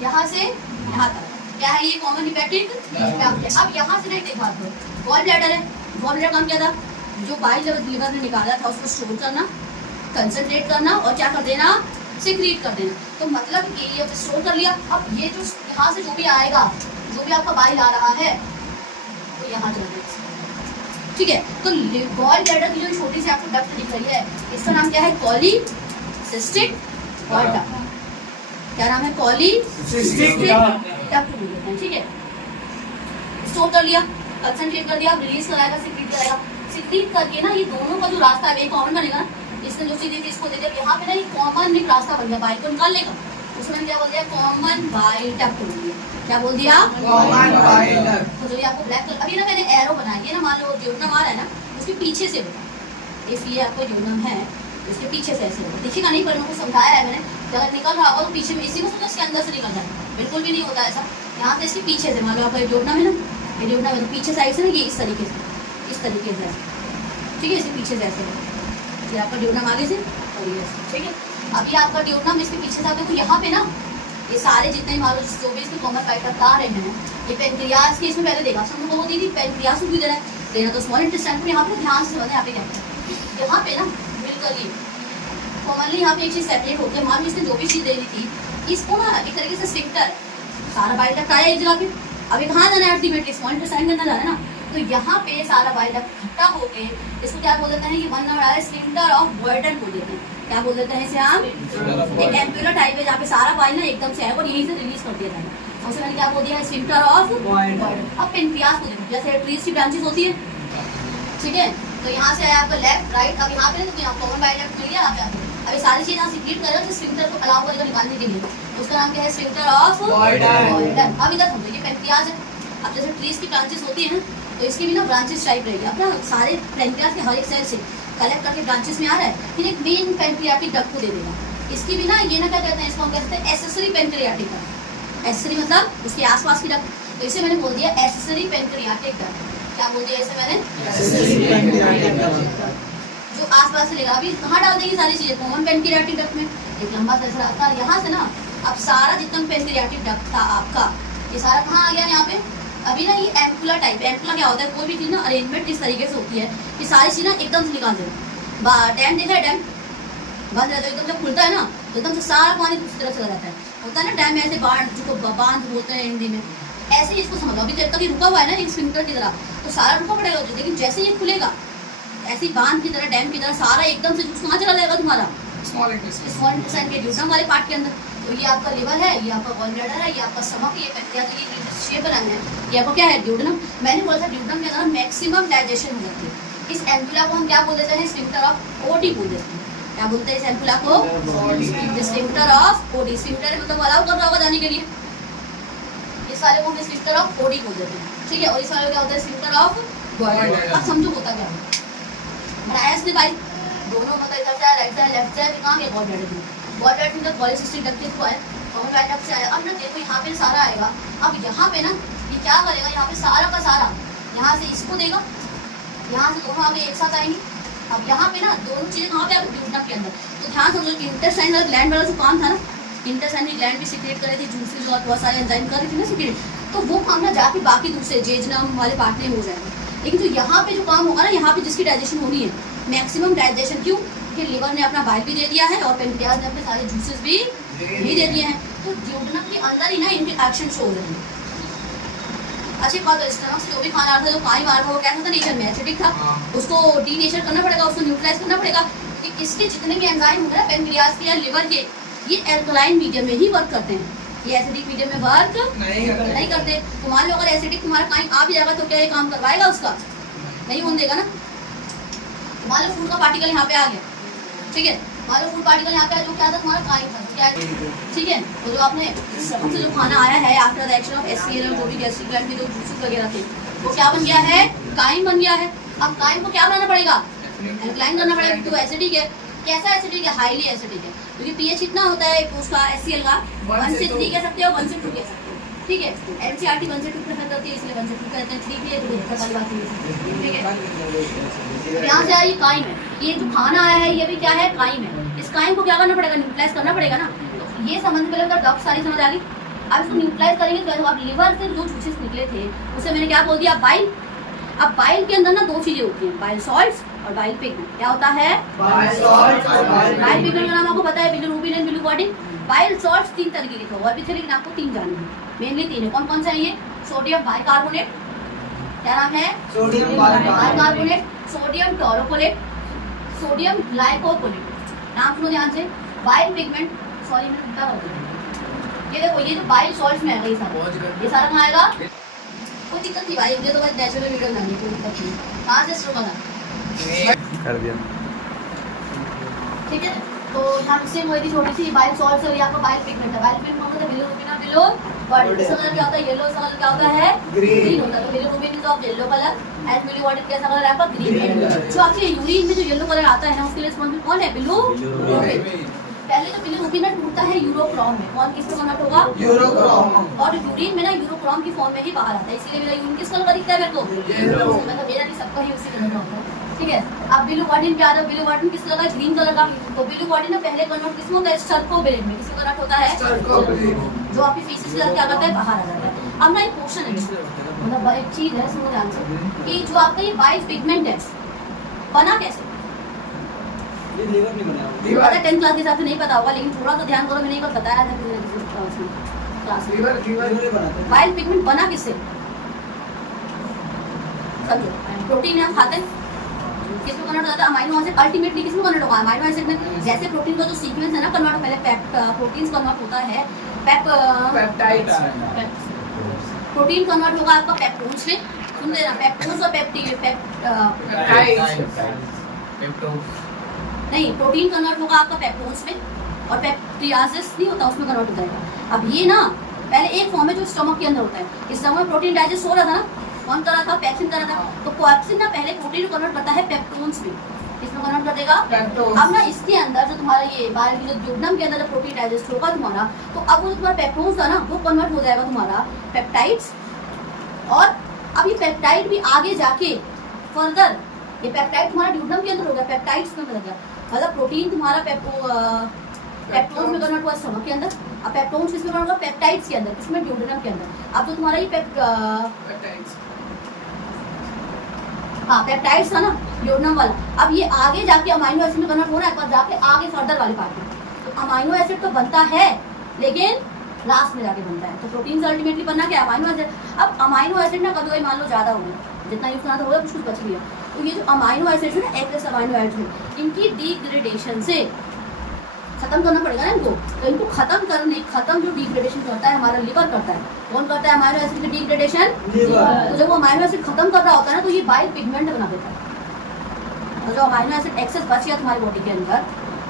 यहाँ से यहाँ तक क्या है? ये कॉमन हिपैटिक डक्ट। अब यहाँ से नहीं बात करो, गॉल ब्लैडर है। गॉल ब्लैडर काम क्या था? जो बाइल लिवर ने निकाला था उसको स्टोर करना, कंसंट्रेट करना और क्या कर देना? सिक्रीट कर देना। तो मतलब कि ये स्टोर कर लिया। अब ये जो यहाँ से जो भी आएगा, जो भी आपका बाइल आ रहा है तो यहाँ चला जाएगा, ठीक है? तो गॉल ब्लैडर की जो छोटी सी आपको डक्ट दिख रही है, इसका नाम क्या है? Polycystic duct. क्या नाम है? पॉलीसिस्टिक डक्ट बोलते हैं, ठीक है? स्टोर कर लिया, कंसंट्रेट कर दिया, रिलीज कराएगा, सिक्रीट कराएगा। सिक्रीट करके ना ये दोनों का जो रास्ता है कॉमन बनेगा ना, इसने जो चीज थी इसको दे दिया। यहाँ पे ना एक कॉमन एक रास्ता बन गया बाइल को निकालने का, उसमें क्या बोल दिया? कॉमन बाइल डक्ट बोल दिया। क्या बोल दिया? Common bile duct. तो जो ये आपको ब्लैक कलर, अभी ना मैंने एरो बनाया है ना, मान लो ड्यूरनम आ रहा है ना, उसके पीछे से होगा। इसलिए आपको ड्यूरनम है, इसके पीछे से ऐसे होगा, दिखेगा नहीं, पर मेरे को समझाया है मैंने। अगर निकल रहा होगा तो पीछे में, इसी को समझो इसके अंदर से निकल रहा है, बिल्कुल भी नहीं होता ऐसा। यहाँ से इसके पीछे से मान लो आपका ड्यूरनम है ना, ये ड्यूडनम है, तो पीछे साइड से ना ये इस तरीके से ठीक है, इसके पीछे से ऐसे ये आपका ड्यूडनम आगे से और ये ऐसे, ठीक है। अब ये आपका ड्यूडनम इसके पीछे से आता है, तो यहाँ पे ना ये सारे जितने मान लो जो भी इसके कॉमन फाइटर बता रहे हैं, ये पेनक्रियाज के इसमें पहले देखा हम लोगों को दी थी, पेनक्रियाज को भी देना है, देना तो स्मॉल इंटेस्टाइन को यहाँ पे ध्यान से समझना, यहाँ पे क्या है, यहाँ पे ना मिलकर ये कॉमनली यहाँ पे एक चीज सेपरेट होती है, मान लो इसने जो भी चीज दे दी थी, इसको ना एक तरीके से स्फिंक्टर सारा बाइल डक्ट आया एक जगह पे, अभी कहाँ जाना है अल्टीमेटली स्मॉल इंटेस्टाइन के अंदर जाना है ना, तो यहाँ पे सारा बाइल डक्ट इकट्ठा होके इसको क्या बोल देते हैं कि बनने वाला है स्फिंक्टर ऑफ बॉयटन बोल देते हैं, क्या बोल देते हैं इसे हम, एक एम्पुलर टाइप है जहाँ पे सारा बाइल ना एकदम से आएगा और यहीं से रिलीज कर दिया जाएगा, उससे मैंने क्या बोल दिया है स्फिंक्टर ऑफ बॉयटन। अब पेनक्रियाज को देखो, जैसे ट्रीज की ब्रांचेस होती है, ठीक है, तो यहाँ से आया आपका लेफ्ट राइट, अब यहाँ पे ना यहाँ कॉमन बाइल डक्ट मिल गया, यहाँ पे अभी सारी चीज यहाँ सीक्रेट कर रहे हो, तो स्फिंक्टर को अलाउ करेगा निकालने के लिए, उसका नाम क्या है स्फिंक्टर ऑफ बॉयटन। अब इधर समझो ये पेनक्रियाज है, अब जैसे ट्रीज की ब्रांचेस होती है तो इसकी भी ना ब्रांचेस टाइप रहेगी, अब ना सारे पेनक्रियाज के हर एक सेल से कलेक्ट करके ब्रांचेस में आ रहा है, फिर एक मेन पेनक्रियाटिक डक्ट को दे देगा, इसकी भी ना ये ना क्या कहते हैं, इसको हम कहते हैं एसेसरी पेनक्रियाटिक डक्ट, एसेसरी मतलब उसके आसपास की डक्ट, तो इसे मैंने बोल दिया एसेसरी पेनक्रियाटिक डक्ट, क्या बोल दिया इसे मैंने, जो आसपास से लेगा, अभी कहाँ डाल देंगे सारी चीजें कॉमन पेनक्रियाटिक डक्ट में, एक लंबा सा रास्ता, यहाँ से ना अब सारा जितना पेनक्रियाटिक डक्ट था आपका ये सारा कहाँ आ गया यहाँ पे, अभी ना ये एम्पुलर टाइप, एम्पुलर क्या होता है, कोई भी चीज ना अरेंजमेंट इस तरीके से होती है कि सारी चीज ना एकदम से निकाल देगा, डैम देखा है, डैम बंद रहता है एकदम जब खुलता है ना तो एकदम से सारा पानी दूसरी तरफ चला जाता है, होता है ना डैम में ऐसे बाढ़ जिसको बांध बोलते हैं हिंदी में, ऐसे ही इसको समझो, अभी जब तक ये रुका हुआ है ना एक स्फिंक्टर की तरह, तो सारा रुका पड़ेगा, लेकिन जैसे ये खुलेगा ऐसी बांध की तरह डैम की तरह सारा एकदम से जूस कहाँ चला जाएगा तुम्हारा, स्मॉल इंटेस्टाइन के ड्यूडनम वाले पार्ट के अंदर, तो ये आपका लिवर है, ये आपका गॉल ब्लैडर है, ये आपका स्टमक है, ये पेनक्रियाज है, ये शेप बनाना है, ये आपका क्या है ड्यूडनम। मैंने बोला था ड्यूडनम के अंदर मैक्सिमम डाइजेशन हो जाती है, इस एम्पुला को हम क्या बोल देते हैं, स्फिंक्टर ऑफ ओडी बोल देते हैं, क्या बोलते हैं इस एम्पुला को, स्फिंक्टर ऑफ ओडी, स्फिंक्टर मतलब अलाउ कर रहा होगा जाने के लिए, इस वाले को हम स्फिंक्टर ऑफ ओडी बोल देते हैं, ठीक है, और इस वाले क्या होता है स्फिंक्टर ऑफ बॉयटन। अब समझो होता क्या है, बनाया इसने भाई दोनों मतलब इधर से राइट साइड लेफ्ट साइड कहाँ गया, गॉल ब्लैडर में, गॉल ब्लैडर में पॉलिसिस्टिक डक्ट को है, कॉमन बाइल डक्ट से आया, अब ना देखो यहाँ पे सारा आएगा, अब यहाँ पे ना ये क्या करेगा, यहाँ पे सारा का सारा यहाँ से इसको देगा, यहाँ से दोनों आगे एक साथ आएंगे, अब यहाँ पे ना दोनों चीजें कहाँ पे आगे ड्यूडनम के अंदर, तो ध्यान समझो इंटेस्टाइनल ग्लैंड वाला जो काम था ना, इंटेस्टाइनल ग्लैंड भी सीक्रेट कर रही थी जूसेस और बहुत सारे एंजाइम कर रही थी ना सीक्रेट, तो वो काम ना जाके बाकी दूसरे जेजनम वाले पार्ट में हो जाएगा, लेकिन जो यहाँ पे जो काम होगा ना, यहाँ पे जिसकी डाइजेशन होनी है मैक्सिमम डाइजेशन, क्यों कि लिवर ने अपना बाइल भी दे दिया है और पेनक्रियाज ने अपने सारे जूसेस भी दे दिए हैं, तो ड्यूडनम के अंदर ही ना इनके एक्शन शो हो रहे हैं। अच्छी बात है, स्टमक से जो भी खाना आ रहा था, जो पानी मार रहा था, वो कैसा था, नेचर में एसिडिक था, उसको डीनेचर करना पड़ेगा, उसको न्यूट्रलाइज करना पड़ेगा, कि इसके जितने भी एंजाइम होंगे ना पेनक्रियाज के या लिवर के, ये एल्कलाइन मीडियम में ही वर्क करते हैं, ये एसिडिक मीडियम में वर्क नहीं करते। तो मान लो अगर एसिडिक तुम्हारा काइम आ भी जाएगा तो क्या ये काम करवाएगा उसका, नहीं होने देगा ना। मान लो फूड का पार्टिकल यहाँ पे आ गया, ठीक है, मान लो फूड पार्टिकल यहाँ पे आ, जो क्या था तुम्हारा काइम था, क्या है, ठीक है, तो जो आपने स्टमक से जो खाना आया है after the action of HCL और जो भी गैस्ट्रिक ग्लैंड के जो जूसेस वगैरह थे, वो क्या बन गया है, काइम बन गया है। अब काइम को क्या बनाना पड़ेगा, एल्कलाइन करना पड़ेगा, तो एसिडिक है, कैसा एसिडिक है, हाईली एसिडिक है, क्योंकि पीएच कितना होता है उसका HCl का 1 से 3 कह सकते हो, 1 से 2 कह सकते हो, ठीक है, NCERT 1 से 2 प्रेफर करती है, इसलिए 1 से 2 कहते हैं, 3 भी है तो बेहतर वाली बात है, ठीक है। यहाँ से आई काइम है, ये जो खाना आया है ये भी क्या है, काइम है, इस काइम को क्या करना पड़ेगा, न्यूट्रलाइज करना पड़ेगा ना, तो ये समझ में लगा, डॉक्टर सारी समझ आ गई। अब इसको न्यूट्रलाइज करेंगे तो अब लिवर से जो जूसेस निकले थे उसे मैंने क्या बोल दिया, बाइल। अब बाइल के अंदर ना 2 चीजें होती हैं, बाइल सॉल्ट्स और बाइल पिगमेंट। क्या होता है, बाइल पिगमेंट का नाम आपको पता है, bilirubin and bilirubin. Bile salts 3 तरीके के थे, और भी थे लेकिन आपको 3 जानने हैं, मेनली 3 है। कौन कौन से हैं ये, सोडियम बाइकार्बोनेट, क्या नाम है, sodium bicarbonate, sodium taurocholate, sodium ग्लाइकोकोलेट, नाम सुनो ध्यान से। बाइल पिगमेंट, सॉरी मैंने उल्टा कर दिया, ये देखो ये जो बाइल सॉल्ट्स में आएगा, ये सारा कहाँ आएगा, कोई दिक्कत नहीं भाई, मुझे तो बस नेचुरल वीडियो बनानी, कोई दिक्कत नहीं। कहाँ से शुरू कर दिया, ठीक है। तो यहाँ से वही थी छोटी सी बाइल सॉल्ट्स, और ये आपका बाइल पिगमेंट है। बाइल पिगमेंट मतलब बिलिरुबिन और बिलिरुबिन, इसका कलर क्या होता है, येलो, इसका कलर क्या होता है, ग्रीन होता है। तो bilirubin is of yellow colour and bilirubin कैसा कलर है आपका, ग्रीन। जो आपके यूरिन में जो येलो कलर आता है ना, उसके लिए रिस्पॉन्सिबल कौन है, बिलिरुबिन। पहले तो बिलिरुबिन टूटता है यूरोक्रोम में। कौन किस में कन्वर्ट होगा? यूरोक्रोम। और यूरिन में ना यूरोक्रोम की फॉर्म में ही बाहर आता है, इसीलिए मेरा यूरिन किस कलर का दिखता है मेरे को? येलो। मतलब मेरा नहीं, सबका ही उसी कलर का होता है, ठीक है। अब बिलिरुबिन पे आ जाओ, बिलिरुबिन किस कलर का? ग्रीन कलर का। तो बिलिरुबिन ना पहले कन्वर्ट किस में होता है? सर्कोबिलिन में। किस में कन्वर्ट होता है? सर्कोबिलिन। जो आपकी फीसिस के साथ क्या करता है? बाहर आ जाता है। अब ना एक क्वेश्चन है, मतलब एक चीज है, सुनो ध्यान से, कि जो आपका ये बाइल पिगमेंट है बना कैसे? लीवर। 10th क्लास के हिसाब से नहीं पता होगा, लेकिन थोड़ा तो ध्यान करो, मैंने एक बार बताया था क्लास में। लीवर। बाइल पिगमेंट बना किससे? समझो, प्रोटीन हम खाते हैं, किसमें कन्वर्ट होता है? Amino acid. अल्टीमेटली किसमें कन्वर्ट होगा? अमाइनो एसिड में। जैसे प्रोटीन का जो सीक्वेंस है ना कन्वर्ट, पहले प्रोटीन्स कन्वर्ट होता है पेप्टाइड्स। प्रोटीन कन्वर्ट होगा आपका पेप्टोन्स में। सुन लेना, पेप्टोन्स और नहीं, प्रोटीन कन्वर्ट होगा आपका पेप्टोन्स में, और पेप्टियाजेस नहीं होता उसमें कन्वर्ट हो जाएगा। अब ये ना पहले एक फॉर्म है जो स्टमक के अंदर होता है। इस स्टमक में प्रोटीन डाइजेस्ट हो रहा था ना, कौन कर रहा था? पेप्सिन कर रहा था। तो पेप्सिन ना पहले प्रोटीन को कन्वर्ट करता है पेप्टोन्स में। इसमें कन्वर्ट कर देगा पेप्टोन्स। अब ना इसके अंदर जो तुम्हारा ये बाहर जो ड्यूडेनम के अंदर जो प्रोटीन डाइजेस्ट होगा तुम्हारा, तो अब वो तुम्हारा पेप्टोन्स था ना, वो कन्वर्ट हो जाएगा तुम्हारा पेप्टाइड्स। और अब ये पेप्टाइड भी आगे जाके फर्दर, ये पेप्टाइड तुम्हारा ड्यूडेनम के अंदर हो गया, पेप्टाइड्स में बदल गया। मतलब प्रोटीन तुम्हारा पेप्टोन्स में कन्वर्ट हुआ स्टमक के अंदर। अब पेप्टोन्स किसमें कन्वर्ट हुआ? पेप्टाइड्स के अंदर। किसमें? ड्यूडेनम के अंदर। अब जो तुम्हारा ये पेप्टाइड्स था ना ड्यूडेनम वाला, अब ये आगे जाके अमाइनो एसिड में कन्वर्ट हो रहा है, पर जाके आगे फर्दर वाले पार्ट में। तो अमाइनो एसिड तो बनता है, लेकिन लास्ट में जाके बनता है। तो प्रोटीन से अल्टीमेटली बनना क्या है? Amino acid. अब अमाइनो एसिड ना कभी कभी मान लो ज्यादा हो गया, जितना यूज करना था होगा, कुछ बच गया। तो ये जो अमाइनो एसिड है ना, एक्सेस अमाइनो एसिड, इनकी डिग्रेडेशन से खत्म करना पड़ेगा ना इनको। तो इनको खत्म जो डिग्रेडेशन करता है हमारा लिवर करता है। कौन करता है अमाइनो एसिड की डिग्रेडेशन? लीवर। तो जब वो अमाइनो एसिड खत्म कर रहा होता है ना, तो ये बाइल पिगमेंट बना देता है। और जो अमाइनो एसिड एक्सेस बच गया तुम्हारी बॉडी के अंदर,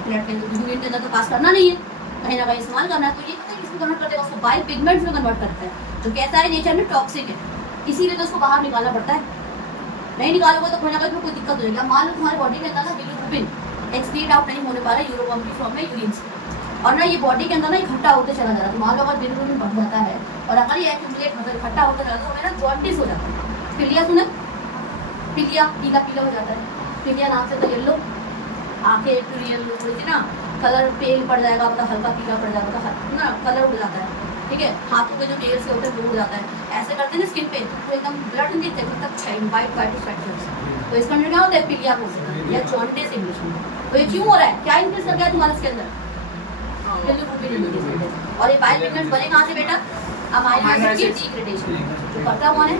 ब्लड के अंदर, यूरिन के अंदर तो पास करना नहीं है, कहीं ना कहीं इस्तेमाल करना है, तो ये इसमें कन्वर्ट कर देगा, उसको बाइल पिगमेंट्स में कन्वर्ट करता है, जो कैसा है नेचर में टॉक्सिक है, इसीलिए तो उसको बाहर निकालना पड़ता है। नहीं निकालोगे तो कहीं ना कहीं कोई दिक्कत हो जाएगी। मान लो तुम्हारी बॉडी के अंदर ना बिलिरुबिन एक्सक्रीट आउट नहीं होने वाला यूरोक्रोम की फॉर्म में यूरिन से, और ना ये बॉडी के अंदर ना इकट्ठा होते चला जा रहा है। तो मान लो अगर बिलिरुबिन बढ़ जाता है और अगर ये इकट्ठा होता चला जाता है, तो मेरा जॉन्डिस हो जाता है। पीलिया सुने? पीलिया, पीला पीला हो जाता है। पीलिया नाम से तो येलो, आंखें पूरी येलो थोड़ी सी ना, कलर पेल पड़ जाएगा, मतलब हल्का पीला पड़ जाएगा, ना कलर उड़ जाता है, ठीक है। हाथों के जो नेल्स होते हैं वो उड़ जाता है। ऐसे करते हैं ना स्किन पे, तो एकदम ब्लड नहीं दिखता, तब शाइन वाइट स्वेट। तो इसका अंदर क्या होता है? पीलिया हो सकता है या जॉन्डिस इंग्लिश में। तो ये क्यों हो रहा है? क्या इंक्रीज कर गया तुम्हारे इसके अंदर? और ये बाइल पिगमेंट्स बने कहाँ से बेटा? अमाइनो एसिड की डिग्रेडेशन। जो करता कौन है?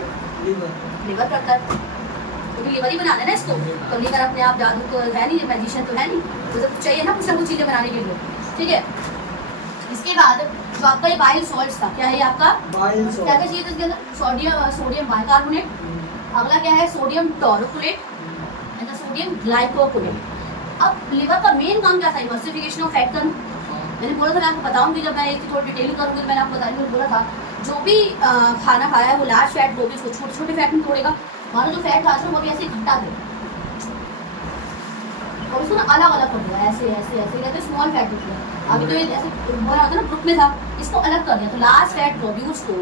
लिवर करता है, क्योंकि लिवर ही बनाना है ना इसको। तो लिवर अपने आप जादू तो है नहीं, मैजिशियन तो है नहीं, तो सब चाहिए ना कुछ चीजें बनाने के लिए, ठीक है। इसके बाद जो आपका ये बाइल सॉल्ट्स था, क्या है आपका? बाइल क्या क्या चाहिए था इसके अंदर? सोडियम बाइकार्बोनेट, अगला क्या है? Sodium taurocholate and sodium glycocholate. अब लिवर का मेन काम क्या था? इमल्सिफिकेशन ऑफ फैट करना। मैंने बोला था मैं आपको बताऊंगी, जब मैं इसकी थोड़ी डिटेल करूंगी तो मैंने आपको बताने को बोला था, जो भी खाना खाया है वो लार्ज फैट वो भी उसको छोटे छोटे फैट में तोड़ेगा। मानो जो फैट खाते हैं वो भी ऐसे इकट्ठा दे और उसको ना अलग अलग कर दिया, ऐसे ऐसे ऐसे कहते स्मॉल फैट होती है। अभी तो ये ऐसे बोला होता है ना ग्रुप में था, इसको अलग कर दिया। तो लार्ज फैट ग्लोब्यूल्स को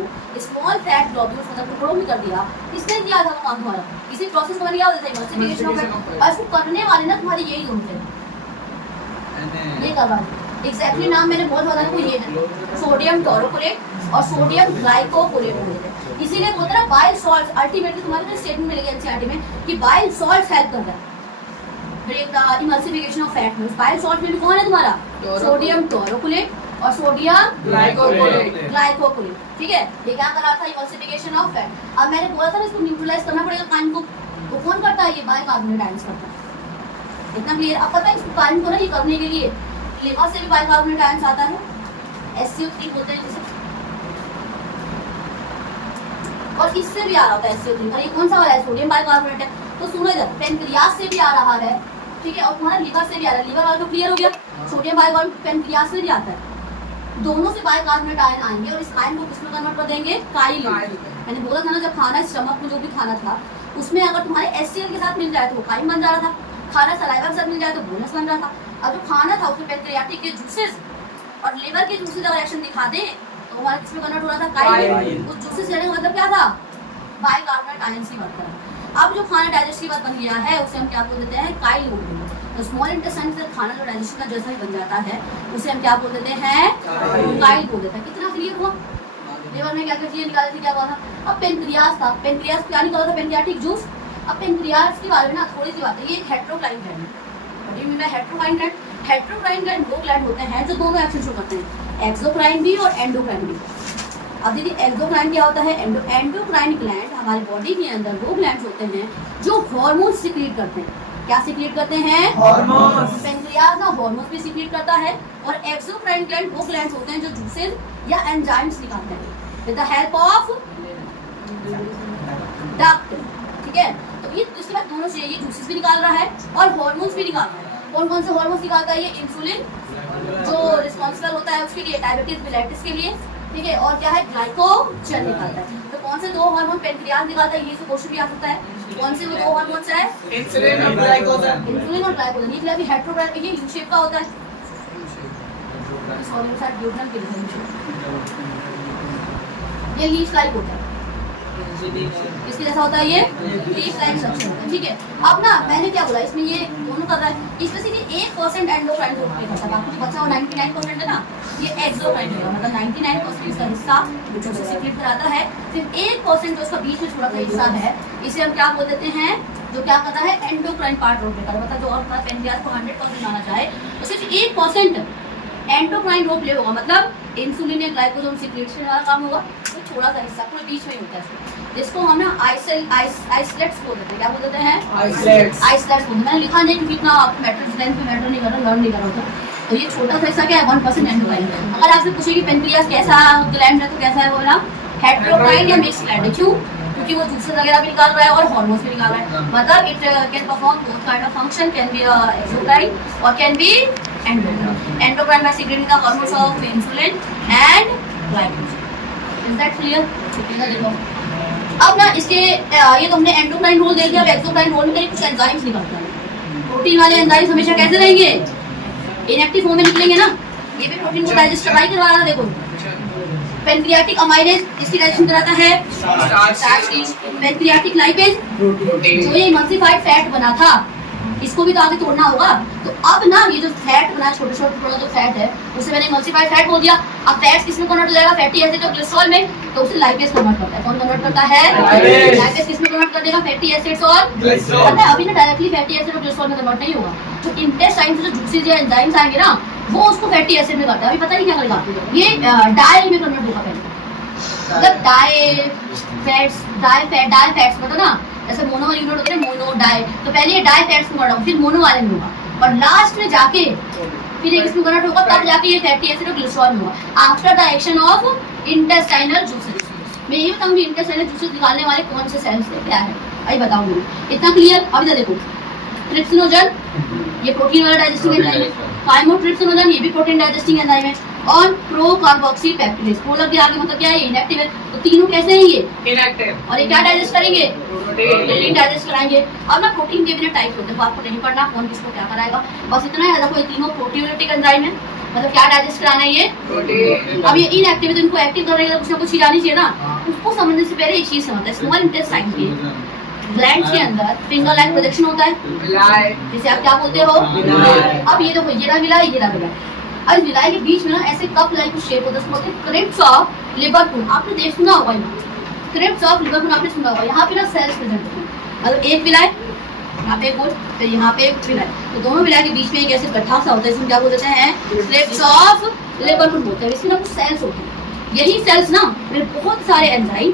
स्मॉल फैट ग्लोब्यूल्स मतलब टुकड़ों में कर दिया। इसने किया था वो काम तुम्हारा, इसी प्रोसेस को क्या होता है? Emulsification of fat. और इसको करने वाले ना तुम्हारे यही होते हैं, ये करवा एग्जैक्टली नाम मैंने बहुत बताया को ये है, सोडियम टोरोकुलेट और सोडियम ग्लाइकोकुलेट बोलते हैं। इसीलिए बोलते हैं ना बाइल सॉल्ट्स। अल्टीमेटली तुम्हारे को स्टेटमेंट मिलेगी एनसीईआरटी में कि बाइल सॉल्ट्स हेल्प कर रहा है break the emulsification of fat में। बाइल सॉल्ट में भी कौन है तुम्हारा? सोडियम टोरोकुलेट और सोडियम ग्लाइकोकुलेट, ठीक है। ये क्या कर रहा था? Emulsification of fat. अब मैंने बोला था ना इसको न्यूट्रलाइज करना पड़ेगा काइन को, तो कौन करता है? ये बाइकार्बोनेट आयंस करता है। इतना क्लियर? अब पता है इसको काइन को ना ये करने के लिए लिवर से भी बाइकार्बोनेट आयंस आता है, SCO3 बोलते हैं जिसे, और इससे भी आ रहा होता है SCO3। और ये कौन सा वाला है? सोडियम बाइकार्बोनेट है। तो सुनो इधर, पेनक्रियास से भी आ रहा है, ठीक है, और तुम्हारा लिवर से भी आ रहा है। लिवर वाला तो क्लियर हो गया, सोडियम बाइकार्बोनेट पेनक्रियास से भी आता है। दोनों से बाइकार्बोनेट आयन आएंगे और इस आयन को किसमें कन्वर्ट कर देंगे? काइल। मैंने बोला था ना जब खाना स्टमक में जो भी खाना था उसमें अगर तुम्हारे HCl के साथ मिल जाए तो वो काइल बन जा रहा था। खाना सलाइवा के साथ मिल जाए तो बोनस बन रहा था। अब जो खाना था उसमें पैंक्रियाटिक के जूसेस और लिवर के जूसेस अगर एक्शन दिखा दें तो हमारा किसमें कन्वर्ट हो रहा था, काइल में। उस जूसेस लेने का मतलब क्या था, बाइकार्बोनेट आयंस की बात कर रहा है। अब जो खाना डाइजेस्ट की बात बन गया है उसे हम क्या बोल देते हैं, काइल बोल देते हैं। तो स्मॉल इंटेस्टाइन से खाना जो डाइजेशन का जैसा ही बन जाता है उसे हम क्या बोल देते हैं, काइल बोल देते हैं। कितना क्लियर हुआ। लिवर में क्या क्या चीजें निकाली थी, क्या हुआ था। अब पेनक्रियास था, पेनक्रियास क्या निकाला था, पेनक्रियाटिक जूस। अब पेनक्रियास के बारे में ना थोड़ी सी बात है, ये एक हेट्रोक्राइन ग्लैंड है। What do you mean by heterocrine gland? Heterocrine gland वो ग्लैंड होते हैं जो दोनों एक्शन शो करते हैं, एक्सोक्राइन भी और एंडोक्राइन भी। अब देखिए एक्सोक्राइन क्या होता है, एंडोक्राइन ग्लैंड हमारी बॉडी के अंदर वो ग्लैंड्स होते हैं जो हार्मोन सिक्रीट करते हैं। क्या सिक्रीट करते हैं, हार्मोन्स। पेनक्रियास ना हार्मोन्स भी सिक्रीट करता है और एक्सोक्राइन ग्लैंड वो ग्लैंड्स होते हैं जो जूसेस या एंजाइम्स निकालते हैं with the help of duct. ठीक है, तो ये इसके बाद दोनों से ये जूसेस भी निकाल रहा है और हार्मोन्स भी निकाल रहा है। कौन कौन से हार्मोन्स निकालता है, ये इंसुलिन जो रिस्पॉन्सिबल होता है उसके लिए, डायबिटीज मिलेटिस के लिए। ठीक है, और क्या है, ग्लाइकोजन निकालता है। तो कौन से दो हार्मोन पेनक्रियास निकालता है, ये से क्वेश्चन भी आ सकता है। कौन से वो दो हार्मोन्स है, इंसुलिन और ग्लाइकोजन। इंसुलिन और ग्लाइकोजन। ये क्या हेट्रोक्राइन, ये यू शेप का होता है। सॉरी साथ ड्यूटन के लिए ये लीफ लाइक होता है। इसके जैसा होता है, ये लीफ लाइक स्ट्रक्चर होता है। ठीक है, अब ना मैंने क्या बोला, इसमें ये दोनों कर रहा है, इसमें से 1% एंडोक्राइन को प्ले करता है, बाकी बचा हुआ 99% है ना, ये एक्सोक्राइन है। मतलब 99% इसका हिस्सा जो सिक्रीट कराता है, सिर्फ 1% जो इसका बीच में छोटा सा हिस्सा है, इसे हम क्या बोल देते हैं, जो क्या करता है, एंडोक्राइन पार्ट रोल प्ले करता है। मतलब जो और हमारा पेनक्रियास को 100% लाना चाहे तो सिर्फ 1% एंडोक्राइन रोल प्ले होगा। मतलब इंसुलिन या ग्लाइकोजन सिक्रीशन वाला काम होगा, तो छोटा सा हिस्सा पूरे बीच में ही होता है, जिसको हम ना आइसलेट्स बोल देते हैं। क्या बोल देते हैं, आइसलेट्स। आइसलेट्स बोलते हैं। मैंने लिखा नहीं क्योंकि इतना आप मैटर लेंथ में मैटर नहीं कर रहा, लर्न नहीं कर रहा होता। तो ये छोटा सा हिस्सा क्या है, 1% एंडोक्राइन। अगर आपसे पूछे कि पेनक्रियास कैसा ग्लैंड है तो कैसा है, बोला हेट्रोक्राइन या मिक्स ग्लैंड है। क्यों, क्योंकि वो जूसेस वगैरह भी निकाल रहा है और हार्मोन्स भी निकाल रहा है। मतलब it can perform both kind of function, can be exocrine और can be endocrine. Endocrine by secreting the hormones of insulin and glycogen. Is that clear? देखो अब ना इसके ये तो हमने एंडोक्राइन रोल दे दिया। अब एक्सोक्राइन रोल में कुछ एंजाइम्स निकलते हैं। प्रोटीन वाले एंजाइम्स हमेशा कैसे रहेंगे, इनएक्टिव फॉर्म में निकलेंगे ना। ये भी प्रोटीन को डाइजेस्ट कराई करवा रहा है। देखो पेनक्रियाटिक अमाइलेज इसकी डाइजेशन कराता है, स्टार्च की। पेनक्रियाटिक लाइपेज जो ये इमल्सिफाइड फैट बना था, इसको भी तो आगे तोड़ना होगा। तो अब ना ये जो फैट बना, छोटे छोटे टुकड़ा जो फैट है उसे मैंने इमल्सिफाइड फैट बोल दिया। अब फैट्स किसमें कन्वर्ट हो जाएगा, फैटी एसिड और ग्लिसरॉल में, तो उसे लाइपेज कन्वर्ट करता है। कौन कन्वर्ट करता है, लाइपेज किसमें कन्वर्ट कर देगा, फैटी एसिड्स और ग्लिसरॉल। अभी ना डायरेक्टली फैटी एसिड और ग्लिसरॉल में कन्वर्ट नहीं होगा। जो इंटेस्टाइन से जो जूसेस या एंजाइम्स आएंगे ना, वो उसको फैटी एसिड में करता है। अभी पता नहीं क्या करेगा, ये डाई में कन्वर्ट होगा पहले। मतलब डाई फैट्स पता ना, जैसे मोनो वाले यूनिट होते हैं, मोनो डाई, तो पहले ये डाई फैट्स में कन्वर्ट होगा, फिर मोनो वाले में होगा, और लास्ट में जाके फिर एक इसमें कन्वर्ट होगा, तब जाके ये फैटी एसिड और ग्लिसरॉल में होगा after the action of intestinal juices. मैं ये बताऊंगी इंटेस्टाइनल जूसेस निकालने वाले कौन से सेल्स है, क्या है, अभी बताऊंगी। इतना क्लियर? अभी देखो ट्रिप्सिनोजन, ये प्रोटीन वाला डाइजेस्टिंग एंजाइम है। काइमोट्रिप्सिनोजन, ये भी प्रोटीन डाइजेस्टिंग एंजाइम है। और प्रो कार्बोक्सी पेप्टिडेज, प्रो के आगे मतलब क्या है, इनएक्टिव है। तो तीनों कैसे हैं, ये इनएक्टिव, और ये क्या डाइजेस्ट करेंगे, प्रोटीन डाइजेस्ट कराएंगे। अब ना प्रोटीन के भी टाइप होते हैं, आपको नहीं पढ़ना कौन किसको क्या कराएगा, बस इतना है। देखो ये तीनों प्रोटीयोलिटिक एंजाइम है, मतलब क्या डाइजेस्ट कराना है, ये प्रोटीन। अब ये इनएक्टिव है तो इनको एक्टिव करने के लिए कुछ ना कुछ चीज आनी चाहिए ना। उसको समझने से पहले एक चीज समझते हैं, स्मॉल इंटेस्टाइन के ग्लैंड्स के अंदर फिंगर लाइक प्रोजेक्शन होता है, जिसे आप क्या बोलते हो, अब ये देखो ये ना मिला, ये ना मिला। अब विलाई के बीच में ना ऐसे कप लाइक कुछ शेप होता है, उसको बोलते हैं क्रिप्स ऑफ लिबरपूल। आपने देख सुना होगा, क्रिप्स ऑफ लिबरपूल आपने सुना होगा। यहाँ पे ना सेल्स प्रेजेंट होते हैं, मतलब एक विलाई यहाँ पे एक बोल, फिर यहाँ पे एक विलाई, तो दोनों विलाई के बीच में एक ऐसे गड्ढा सा होता है, इसमें क्या बोल देते हैं, क्रिप्स ऑफ लिबरपूल बोलते हैं। इसमें ना कुछ सेल्स होते हैं, यही सेल्स ना फिर बहुत सारे एंजाइम,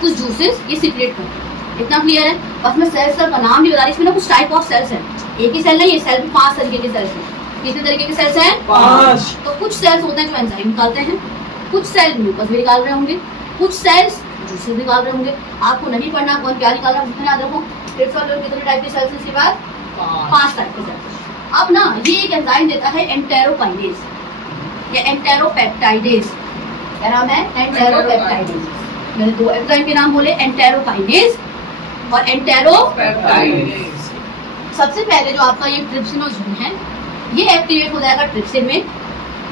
कुछ जूसेस ये सीक्रेट करते हैं। इतना क्लियर है? बस मैं सेल्स का नाम भी बता रही, इसमें ना कुछ टाइप ऑफ सेल्स है, एक ही सेल नहीं, ये सेल 5 तरीके के सेल्स हैं। कितने तरीके के सेल्स हैं, 5। तो कुछ सेल्स होते हैं जो एंजाइम निकालते हैं, कुछ सेल म्यूकस भी निकाल रहे होंगे, कुछ सेल्स जूसेस निकाल रहे होंगे। आपको नहीं पढ़ना कौन क्या निकाल रहा है, उतना याद रखो। कितने टाइप के सेल्स, इसके बाद 5 टाइप के सेल्स। अब ना ये एक एंजाइम देता है एंटेरोकाइनेज या एंटेरोपेप्टाइडेज। क्या नाम है, एंटेरोपेप्टाइडेज। मैंने 2 एंजाइम के नाम बोले, एंटेरोकाइनेज और एंटेरोपेप्टाइडेज। सबसे पहले जो आपका ये ट्रिप्सिनोजन है ये एक्टिवेट हो जाएगा ट्रिप्सिन में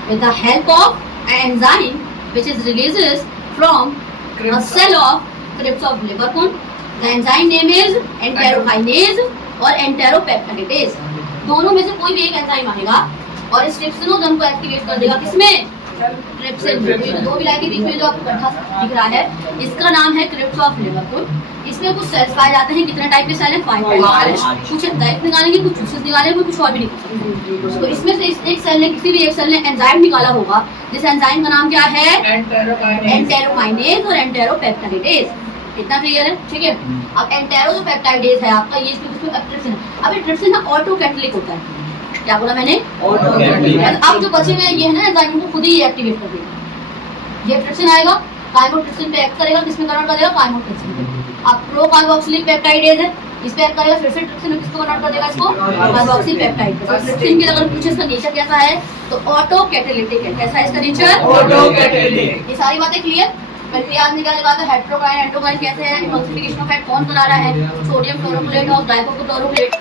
with the help of an enzyme which is releases from a cell of Krebs of Leverkusen. The enzyme name is enterokinase और enteropeptidase. दोनों में से कोई भी एक एंजाइम आएगा और इस ट्रिप्सिनोजन को एक्टिवेट कर देगा किसमें? ट्रिप्सिन में। तो दो विलायक के बीच में जो आपको गड्ढा दिख रहा है इसका नाम है क्रिप्स ऑफ लेवरकुसन। इसमें कुछ सेल्स पाए जाते हैं, कितने टाइप के सेल हैं? 5 टाइप के। कुछ डायरेक्ट निकालेंगे, कुछ जूसेस निकालेंगे, कुछ और भी निकालेंगे। तो इसमें से इस एक सेल ने किसी भी एक सेल ने एंजाइम निकाला होगा जिस एंजाइम का नाम क्या है? एंटेरोकाइनेज और एंटेरोपेप्टाइडेज। इतना क्लियर है? ठीक है। अब एंटेरो जो पेप्टाइडेज है आपका ये इसमें ट्रिप्सिन है। अब ये ट्रिप्सिन ना ऑटो कैटलिक होता है। क्या बोला मैंने? अब जो बचे हुए ये है ना एंजाइम को खुद ही एक्टिवेट कर देगा। ये ट्रिप्सिन आएगा, काइमोट्रिप्सिन पे एक्ट करेगा, किसमें कन्वर्ट कर देगा? काइमोट्रिप्सिन पे। अब प्रो कार्बोक्सिलिक पेप्टाइडेज है, इस पे एक्ट करेगा, फिर से ट्रिप्सिन में किसको कन्वर्ट कर देगा? इसको कार्बोक्सिल पेप्टाइड पे। तो ट्रिप्सिन के अगर पूछे इसका नेचर कैसा है तो ऑटो कैटालिटिक है। कैसा है इसका नेचर? Auto catalytic. ये सारी बातें क्लियर? पहले याद निकालने वाला हेट्रोकाइन एंडोकाइन कैसे है, इमल्सिफिकेशन ऑफ फैट कौन करा रहा है, सोडियम क्लोरोक्लेट और ग्लाइकोक्लोरोक्लेट।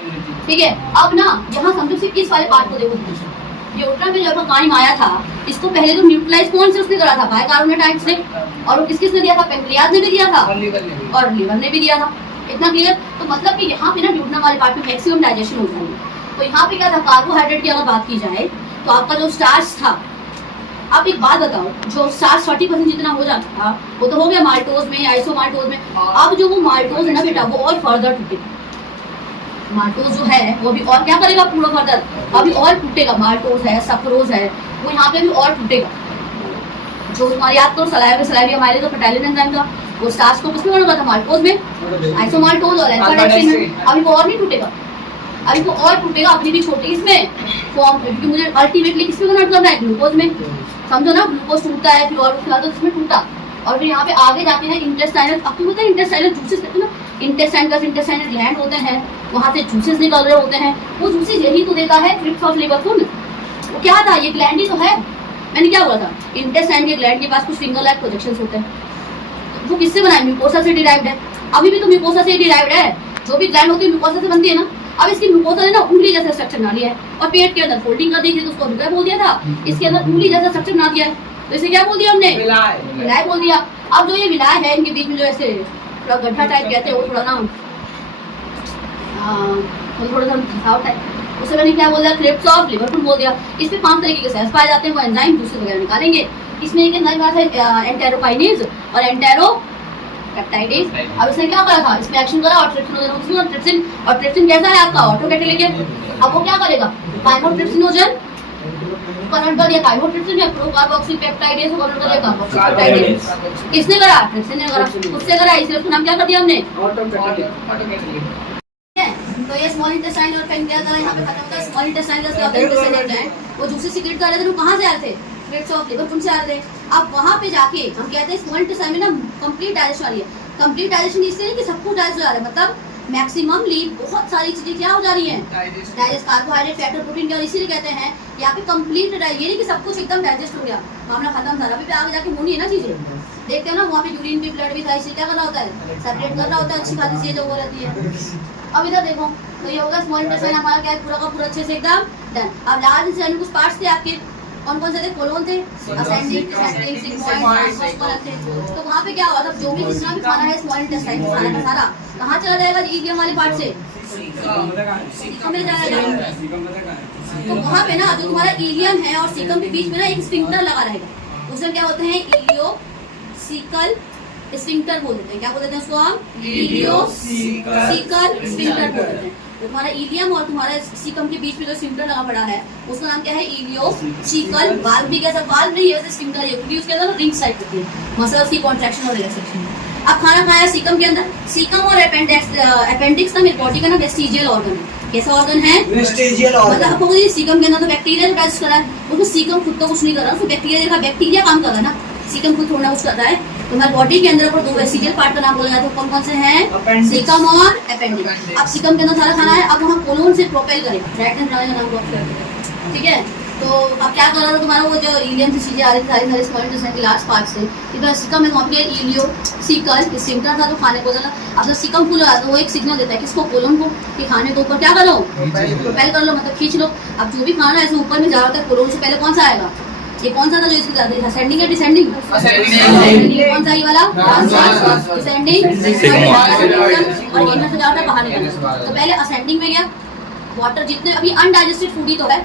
ठीक है। अब ना यहाँ समझो सिर्फ इस वाले पार्ट को देखो। न्यूट्रन में जब काइम आया था इसको पहले तो न्यूट्रलाइज कौन से उसने करा था? बाइकार्बोनेटाइड से। और किस किसने दिया था? पेंक्रियाज ने भी दिया था और लीवर ने भी दिया था। इतना क्लियर? तो मतलब कि यहाँ पे ना न्यूट्रन वाले पार्ट में मैक्सिमम डाइजेशन होता है। तो यहाँ पे क्या था? कार्बोहाइड्रेट की अगर बात की जाए तो आपका जो स्टार्च था, आप एक बात बताओ, जो स्टार्च 40% जितना हो जाता था वो तो हो गया माल्टोज में, आइसोमाल्टोज में। अब जो वो माल्टोज है ना बेटा वो और फर्दर टूटेगा। माल्टोज जो है वो भी और क्या करेगा? पूरा फर्दर अभी और टूटेगा। माल्टोज है, सफरोज है, वो यहाँ पे भी और टूटेगा। जो तुम्हारी याद करो सलाइवा हमारे तो पेटाइलिन एंजाइम था, वो स्टार्च को किसमें बना था? माल्टोज में, आइसोमाल्टोज और एल्फा-डाइक्सिन में। अभी वो और नहीं टूटेगा, अभी वो और टूटेगा अपनी भी छोटी इसमें फॉर्म में, क्योंकि मुझे अल्टीमेटली किसमें कन्वर्ट करना है? ग्लूकोज में। समझो ना, ग्लूकोज टूटता है फिर और उसके बाद इसमें टूटा और फिर यहाँ पे आगे जाते हैं इंटेस्टाइनल। आपको पता है इंटेस्टाइनल जूसेस कहते हैं ना, इंटेस्टाइनल ग्लैंड होते हैं, वहाँ से जूसेस निकल रहे होते हैं। वो जूसेस यही तो देता है क्रिप्स ऑफ लेवरकुसन। वो क्या था? ये ग्लैंड ही तो है। मैंने क्या बोला था? इंटेस्टाइन के ग्लैंड के पास कुछ फिंगर लाइक प्रोजेक्शंस होते हैं। वो किससे बना है? म्यूकोसा से डिराइव्ड है। अभी भी तो म्यूकोसा से डिराइव्ड है। जो भी ग्लैंड होती है म्यूकोसा से बनती है ना। अब इसकी म्यूकोसा ने ना उंगली जैसा स्ट्रक्चर बना लिया है और पेट के अंदर फोल्डिंग कर दी थी तो उसको विलाय बोल दिया था। इसके अंदर उंगली जैसा स्ट्रक्चर बना दिया है तो इसे क्या बोल दिया हमने? विलाय बोल दिया। अब जो ये विलाय है इनके बीच में जो ऐसे थोड़ा गड्ढा टाइप कहते हैं वो थोड़ा ना थोड़ा सा घसाव टाइप, उसे मैंने क्या बोल दिया? क्रिप्स ऑफ लेवरकुसन बोल दिया। इसमें 5 तरीके के सेल्स पाए जाते हैं, वो एंजाइम दूसरे वगैरह निकालेंगे। इसमें एक एंजाइम आता है एंटेरोकाइनेज और एंटेरोपेप्टाइडेज। अब इसने क्या करा था? इसमें एक्शन करा और ट्रिप्सिन कैसा है आपका? ऑटो कैटालिटिक है। अब वो क्या करेगा? काइमोट्रिप्सिनोजन कन्वर्ट कर दिया काइमोट्रिप्सिन में, प्रो कार्बोक्सिल पेप्टाइडेज को कन्वर्ट कर दिया कार्बोक्सिल पेप्टाइडेज। किसने करा? ट्रिप्सिन ने करा, उससे करा, इसलिए उसका नाम क्या कर दिया हमने? तो ये स्मॉल इंटेस्टाइन और पेंक्रियाज यहाँ पे खत्म होता है। स्मॉल इंटेस्टाइन वो जूसेस सीक्रेट कर रहे थे, वो कहाँ से आ रहे थे? क्रिप्स ऑफ लेवरकुसन से आ रहे थे। अब वहाँ पे जाके हम कहते हैं स्मॉल इंटेस्टाइन में ना कंप्लीट डाइजेशन आ रही है। कंप्लीट डाइजेशन इसलिए नहीं कि सब कुछ डाइजेस्ट हो जा रहा है, मतलब मैक्सिममली बहुत सारी चीजें क्या हो जा रही हैं? डाइजेस्ट। कार्बोहाइड्रेट, फैट और प्रोटीन, और इसीलिए कहते हैं यहाँ पे कंप्लीट ये नहीं कि सब कुछ एकदम डाइजेस्ट हो गया, मामला खत्म था। अभी पे आगे जाके होनी है ना चीजें, देखते हो ना वहाँ पे यूरिन भी, ब्लड भी था, इसलिए क्या करना होता है? सेपरेट करना होता है। अच्छी खासी चीजें जो हो रहती है। अब इधर देखो तो ये होगा स्मॉल इंटेस्टाइन हमारा क्या है? पूरा का पूरा अच्छे से एकदम डन। अब लार्ज इंटेस्टाइन में कुछ पार्ट्स थे आपके, कौन कौन से थे? कोलोन थे, असेंडिंग, डिसेंडिंग, सिग्मॉइड, ट्रांसफर थे। तो वहाँ पे क्या हुआ था? जो भी जितना भी खाना है स्मॉल इंटेस्टाइन में सारा का सारा कहाँ चला जाएगा? इलियम वाले पार्ट से सीकम में जाएगा। तो वहाँ पे ना जो तुम्हारा इलियम है और सीकम के बीच में ना एक स्फिंक्टर लगा रहेगा, उसमें क्या होते हैं? इलियोसिकल स्फिंक्टर बोल देते हैं। क्या बोल देते हैं उसको हम? इलियोसिकल स्फिंक्टर बोल देते हैं। तो तुम्हारा इलियम और तुम्हारा सीकम के बीच में जो स्फिंक्टर लगा पड़ा है उसका नाम क्या है? इलियोसिकल। वाल्व भी कैसा? वाल्व नहीं है, स्फिंक्टर है क्योंकि उसके अंदर रिंग साइड होती है, मसल्स की कॉन्ट्रैक्शन और रिलैक्सेशन। अब खाना खाया सीकम के अंदर, सीकम और अपेंडिक्स ना बॉडी का ना वेस्टिजियल ऑर्गन है। कैसा ऑर्गन है? Vestigial organ. मतलब आपको सीकम के अंदर तो बैक्टीरिया डाइजेस्ट कर रहा है, उसमें सीकम खुद तो कुछ नहीं कर रहा, उसमें बैक्टीरिया काम कर रहा है ना, सीकम खुद थोड़ा कुछ कर रहा है। तो हमारे बॉडी के अंदर अगर 2 वेस्टिजियल पार्ट का नाम बोला जाए तो कौन कौन से हैं? सीकम और अपेंडिक्स। अब सीकम के अंदर सारा खाना है, अब वहाँ कोलोन से प्रोपेल करेगा, राइट हैंड का नाम ड्रॉप कर देगा। ठीक है। तो अब क्या कर रहा था तुम्हारा वो जो इलियम से चीजें आ रही सारी सारी स्मॉल इंटेस्टाइन के लास्ट पार्ट से इधर सीकम में वहाँ पे इलियो सीकल स्फिंक्टर था तो खाने को देना। अब जब सीकम फुल हो रहा तो वो एक सिग्नल देता है किसको, कोलन को, कि खाने को ऊपर क्या करो, प्रोपेल कर लो, मतलब खींच लो। अब जो भी खाना ऐसे ऊपर में जा रहा था कोलन से पहले कौन सा आएगा, ये कौन सा था जो इसके साथ है, असेंडिंग या डिसेंडिंग, कौन सा ये वाला डिसेंडिंग, और इनमें से जा रहा था बाहर निकलना। तो पहले असेंडिंग में गया वाटर, जितने अभी अनडाइजेस्टेड फूड ही तो है,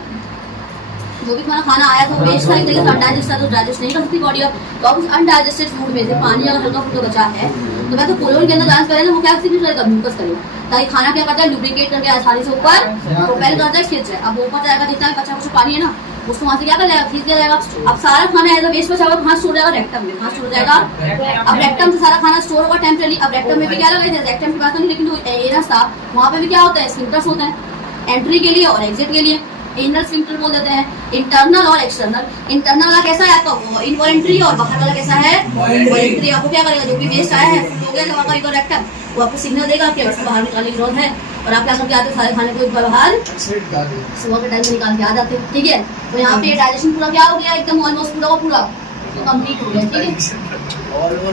जो भी खाना आया था वेस्ट था, एक तरीके से अनडाइजेस्ट था तो डाइजेस्ट नहीं कर सकती बॉडी। तो अब उस अनडाइजेस्टेड फूड में से पानी अगर हल्का फुल्का बचा है तो मैं तो कोलोन के अंदर डांस करेगा, वो क्या करेगा, म्यूकस करेगा, ताकि खाना क्या करता है लुब्रिकेट करके आसानी से ऊपर प्रोपेल करता है, खींच जाए। अब ऊपर जाएगा जितना भी बचा कुछ पानी है ना, उसको वहाँ से क्या कर जाएगा, खींच दिया जाएगा। अब सारा खाना ऐसा वेस्ट बचा हुआ कहाँ स्टोर जाएगा, रेक्टम में। कहाँ स्टोर जाएगा, अब रेक्टम से सारा खाना स्टोर होगा टेम्परेरी। अब रेक्टम में भी क्या लगा, रेक्टम की बात नहीं, लेकिन जो एनस था वहाँ पे भी क्या होता है, स्फिंक्टर्स होता है एंट्री के लिए और एग्जिट के लिए। इनर स्फिंक्टर बोल देते हैं, इंटरनल और एक्सटर्नल। इंटरनल वाला कैसा है आपका, इनवॉलंटरी, और बाहर वाला कैसा है, वॉलंटरी। आपको क्या करेगा, जो भी वेस्ट आया है फुल हो गया तो आपका रेक्टम, वो आपको सिग्नल देगा कि उसको बाहर निकालने की जरूरत है। और आप क्या करके आते हो, सारे खाने को एक बार बाहर सुबह के टाइम में निकाल के आ जाते हैं, ठीक है। तो यहाँ पे डाइजेशन पूरा क्या हो गया, एकदम ऑलमोस्ट पूरा का पूरा कंप्लीट हो गया, ठीक है।